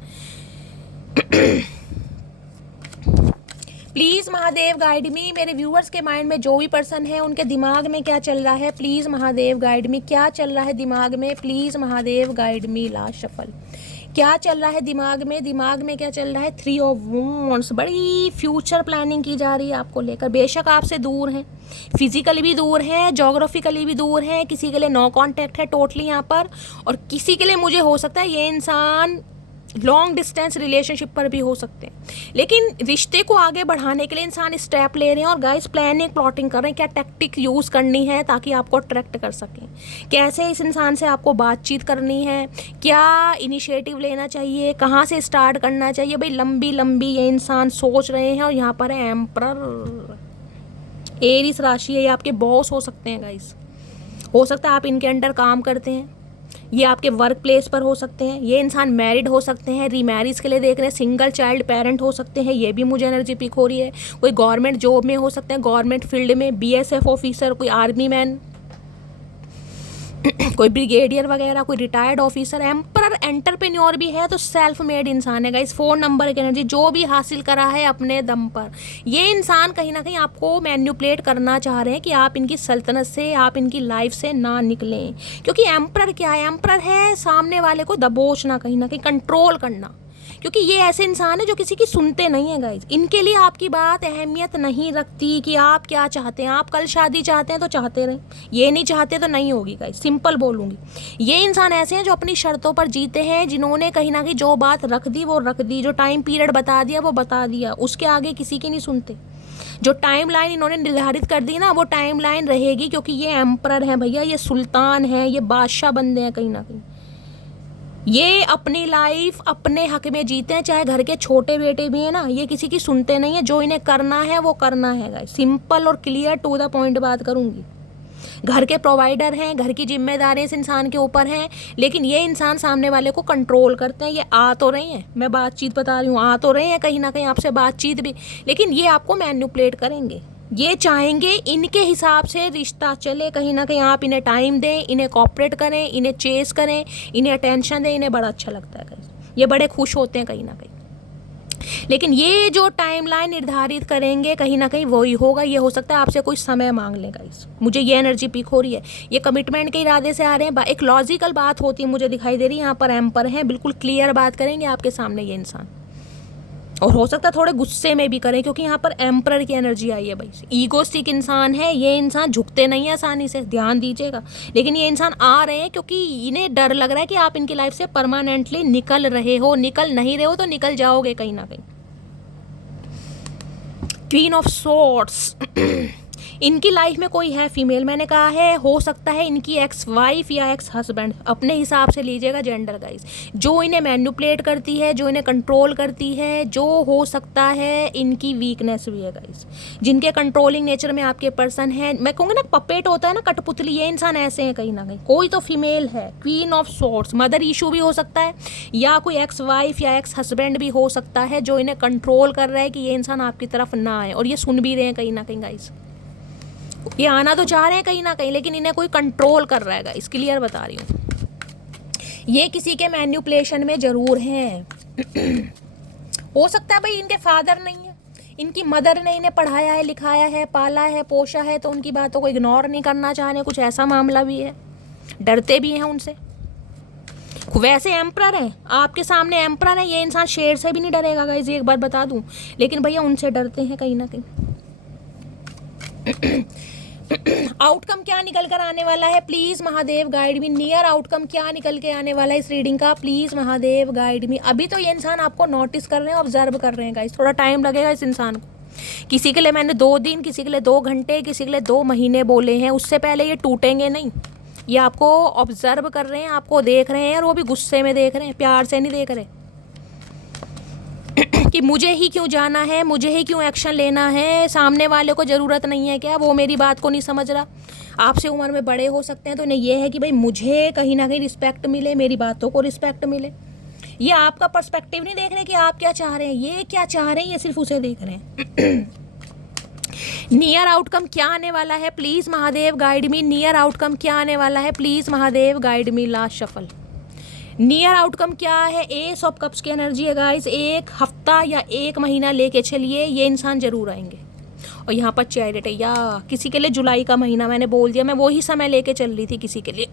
प्लीज़ महादेव गाइड मी, मेरे व्यूअर्स के माइंड में जो भी पर्सन है उनके दिमाग में क्या चल रहा है, प्लीज़ महादेव गाइड मी। क्या चल रहा है दिमाग में, please Mahadev guide me. Last shuffle, क्या चल रहा है दिमाग में, दिमाग में क्या चल रहा है? 3 ऑफ वॉन्ड्स। बड़ी फ्यूचर प्लानिंग की जा रही है आपको लेकर। बेशक आपसे दूर हैं, फिजिकली भी दूर हैं, जोग्राफिकली भी दूर हैं, किसी के लिए नो कांटेक्ट है टोटली यहाँ पर, और किसी के लिए मुझे हो सकता है ये इंसान लॉन्ग डिस्टेंस रिलेशनशिप पर भी हो सकते हैं। लेकिन रिश्ते को आगे बढ़ाने के लिए इंसान स्टेप ले रहे हैं, और गाइस प्लानिंग प्लॉटिंग कर रहे हैं क्या टैक्टिक यूज़ करनी है ताकि आपको अट्रैक्ट कर सकें, कैसे इस इंसान से आपको बातचीत करनी है, क्या इनिशिएटिव लेना चाहिए, कहाँ से स्टार्ट करना चाहिए। भाई लंबी लंबी ये इंसान सोच रहे हैं। और यहाँ पर है एम्परर, एरीस राशि है, ये आपके बॉस हो सकते हैं गाइस। हो सकता है आप इनके अंडर काम करते हैं, ये आपके वर्क प्लेस पर हो सकते हैं। ये इंसान मैरिड हो सकते हैं, रीमैरिज के लिए देख रहे हैं, सिंगल चाइल्ड पेरेंट हो सकते हैं, ये भी मुझे एनर्जी पिक हो रही है। कोई गवर्नमेंट जॉब में हो सकते हैं, गवर्नमेंट फील्ड में, बीएसएफ ऑफिसर, कोई आर्मी मैन, कोई ब्रिगेडियर वगैरह, कोई रिटायर्ड ऑफिसर। एम्परर एंटरप्रेन्योर भी है, तो सेल्फ मेड इंसान है गाइस। 4 नंबर की एनर्जी, जो भी हासिल करा है अपने दम पर। ये इंसान कहीं ना कहीं आपको मैन्युपुलेट करना चाह रहे हैं कि आप इनकी सल्तनत से, आप इनकी लाइफ से ना निकलें, क्योंकि एम्परर क्या है? एम्परर है सामने वाले को दबोचना, कहीं ना कहीं कंट्रोल करना, क्योंकि ये ऐसे इंसान है जो किसी की सुनते नहीं है गाइज। इनके लिए आपकी बात अहमियत नहीं रखती कि आप क्या चाहते हैं। आप कल शादी चाहते हैं तो चाहते रहें, ये नहीं चाहते तो नहीं होगी गाइज, सिंपल बोलूँगी। ये इंसान ऐसे हैं जो अपनी शर्तों पर जीते हैं, जिन्होंने कहीं ना कहीं जो बात रख दी वो रख दी, जो टाइम पीरियड बता दिया वो बता दिया, उसके आगे किसी की नहीं सुनते। जो टाइम लाइन इन्होंने निर्धारित कर दी ना, वो टाइम लाइन रहेगी, क्योंकि ये एम्परर हैं भैया, ये सुल्तान हैं, ये बादशाह बंदे हैं कहीं ना कहीं। ये अपनी लाइफ अपने हक में जीते हैं, चाहे घर के छोटे बेटे भी हैं ना, ये किसी की सुनते नहीं है। जो इन्हें करना है वो करना है गाइस, सिंपल और क्लियर टू द पॉइंट बात करूंगी। घर के प्रोवाइडर हैं, घर की जिम्मेदारी इस इंसान के ऊपर हैं, लेकिन ये इंसान सामने वाले को कंट्रोल करते हैं। ये आ तो रहे हैं, मैं बातचीत बता रही हूँ, आ तो रहे हैं कहीं ना कहीं आपसे बातचीत भी, लेकिन ये आपको मैन्युपुलेट करेंगे। ये चाहेंगे इनके हिसाब से रिश्ता चले, कहीं ना कहीं आप इन्हें टाइम दें, इन्हें कॉपरेट करें, इन्हें चेस करें, इन्हें अटेंशन दें, इन्हें बड़ा अच्छा लगता है गाइस। ये बड़े खुश होते हैं कहीं ना कहीं, लेकिन ये जो टाइमलाइन निर्धारित करेंगे कहीं ना कहीं वही होगा। ये हो सकता है आपसे कोई समय मांग लें गाइस, मुझे ये एनर्जी पिक हो रही है। ये कमिटमेंट के इरादे से आ रहे हैं, एक लॉजिकल बात होती है मुझे दिखाई दे रही है। यहाँ पर एम्पर है, बिल्कुल क्लियर बात करेंगे आपके सामने ये इंसान, और हो सकता है थोड़े गुस्से में भी करें, क्योंकि यहाँ पर एम्परर की एनर्जी आई है भाई। ईगोस्टिक इंसान है ये इंसान, झुकते नहीं है आसानी से, ध्यान दीजिएगा। लेकिन ये इंसान आ रहे हैं क्योंकि इन्हें डर लग रहा है कि आप इनकी लाइफ से परमानेंटली निकल रहे हो, निकल नहीं रहे हो तो निकल जाओगे कहीं ना कहीं। क्वीन ऑफ सॉर्ड्स इनकी लाइफ में कोई है फीमेल, मैंने कहा है, हो सकता है इनकी एक्स वाइफ या एक्स हस्बैंड, अपने हिसाब से लीजिएगा जेंडर गाइस, जो इन्हें मैनिपुलेट करती है, जो इन्हें कंट्रोल करती है, जो हो सकता है इनकी वीकनेस भी है गाइस, जिनके कंट्रोलिंग नेचर में आपके पर्सन है। मैं कहूँगी ना पपेट होता है ना, कठपुतली, ये इंसान ऐसे हैं कहीं ना कहीं। कोई तो फीमेल है, queen of sorts, mother issue भी हो सकता है, या कोई एक्स वाइफ या एक्स हस्बैंड भी हो सकता है जो इन्हें कंट्रोल कर रहा है कि ये इंसान आपकी तरफ ना आए, और ये सुन भी रहे हैं कहीं ना कहीं गाइस, ये आना तो चाह रहे हैं कहीं ना कहीं, लेकिन इन्हें कोई कंट्रोल कर रहा है गाइस, क्लियर बता रही हूँ। ये किसी के मैनिपुलेशन में जरूर हैं। हो सकता है भाई इनके फादर नहीं है, इनकी मदर ने इन्हें पढ़ाया है, लिखाया है, पाला है, पोषा है, तो उनकी बातों को इग्नोर नहीं करना चाह रहे, कुछ ऐसा मामला भी है, डरते भी हैं उनसे। वैसे एम्परर है आपके सामने, एम्परर है, ये इंसान शेर से भी नहीं डरेगा गाइस, एक बात बता दूं, लेकिन भैया उनसे डरते हैं कहीं ना कहीं। आउटकम क्या निकल कर आने वाला है, please Mahadev guide me. Near outcome क्या निकल के आने वाला है इस रीडिंग का, प्लीज महादेव गाइड मी। अभी तो ये इंसान आपको नोटिस कर रहे हैं, ऑब्जर्व कर रहे हैं गाइस, थोड़ा टाइम लगेगा इस इंसान को। किसी के लिए मैंने 2 दिन, किसी के लिए 2 घंटे, किसी के लिए 2 महीने बोले हैं, उससे पहले ये टूटेंगे नहीं। ये आपको ऑब्जर्व कर रहे हैं, आपको देख रहे हैं, और वो भी गुस्से में देख रहे हैं, प्यार से नहीं देख रहे कि मुझे ही क्यों जाना है, मुझे ही क्यों एक्शन लेना है, सामने वाले को ज़रूरत नहीं है क्या, वो मेरी बात को नहीं समझ रहा। आपसे उम्र में बड़े हो सकते हैं, तो इन्हें यह है कि भाई मुझे कहीं ना कहीं रिस्पेक्ट मिले, मेरी बातों को रिस्पेक्ट मिले। ये आपका पर्सपेक्टिव नहीं देख रहे कि आप क्या चाह रहे हैं, ये क्या चाह रहे हैं, ये सिर्फ उसे देख रहे हैं। नियर आउटकम क्या आने वाला है, please Mahadev guide me. Near outcome क्या आने वाला है, please Mahadev guide me. Last shuffle, near outcome क्या है, एस ऑफ कप्स की एनर्जी है गाइस। 1 हफ्ता या 1 महीना लेके चलिए, ये इंसान जरूर आएंगे। और यहाँ पर चैरिट है, या किसी के लिए जुलाई का महीना, मैंने बोल दिया, मैं वही समय लेके चल रही थी किसी के लिए।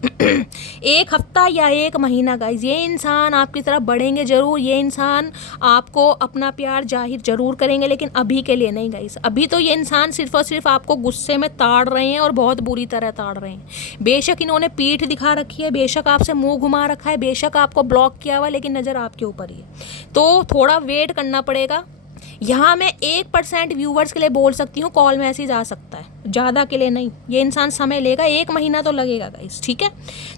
1 हफ्ता या 1 महीना गाइस, ये इंसान आपकी तरफ बढ़ेंगे जरूर, ये इंसान आपको अपना प्यार जाहिर जरूर करेंगे, लेकिन अभी के लिए नहीं गाइस। अभी तो ये इंसान सिर्फ और सिर्फ आपको गुस्से में ताड़ रहे हैं, और बहुत बुरी तरह ताड़ रहे हैं। बेशक इन्होंने पीठ दिखा रखी है, बेशक आपसे मुँह घुमा रखा है, बेशक आपको ब्लॉक किया हुआ, लेकिन नज़र आपके ऊपर ही है। तो थोड़ा वेट करना पड़ेगा। यहाँ मैं 1% व्यूवर्स के लिए बोल सकती हूँ, कॉल मैसेज आ सकता है, ज़्यादा के लिए नहीं। ये इंसान समय लेगा, 1 महीना तो लगेगा गाइस, ठीक है।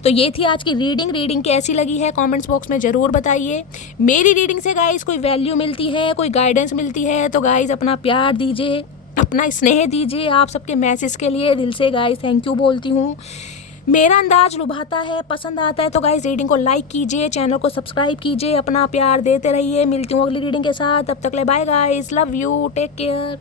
तो ये थी आज की रीडिंग कैसी लगी है कमेंट्स बॉक्स में ज़रूर बताइए। मेरी रीडिंग से गाइस कोई वैल्यू मिलती है, कोई गाइडेंस मिलती है, तो गाइस अपना प्यार दीजिए, अपना स्नेह दीजिए। आप सबके मैसेज के लिए दिल से गाइस थैंक यू बोलती हूँ। मेरा अंदाज लुभाता है, पसंद आता है, तो गाइस रीडिंग को लाइक कीजिए, चैनल को सब्सक्राइब कीजिए, अपना प्यार देते रहिए। मिलती हूँ अगली रीडिंग के साथ, तब तक ले bye guys, love you, take care.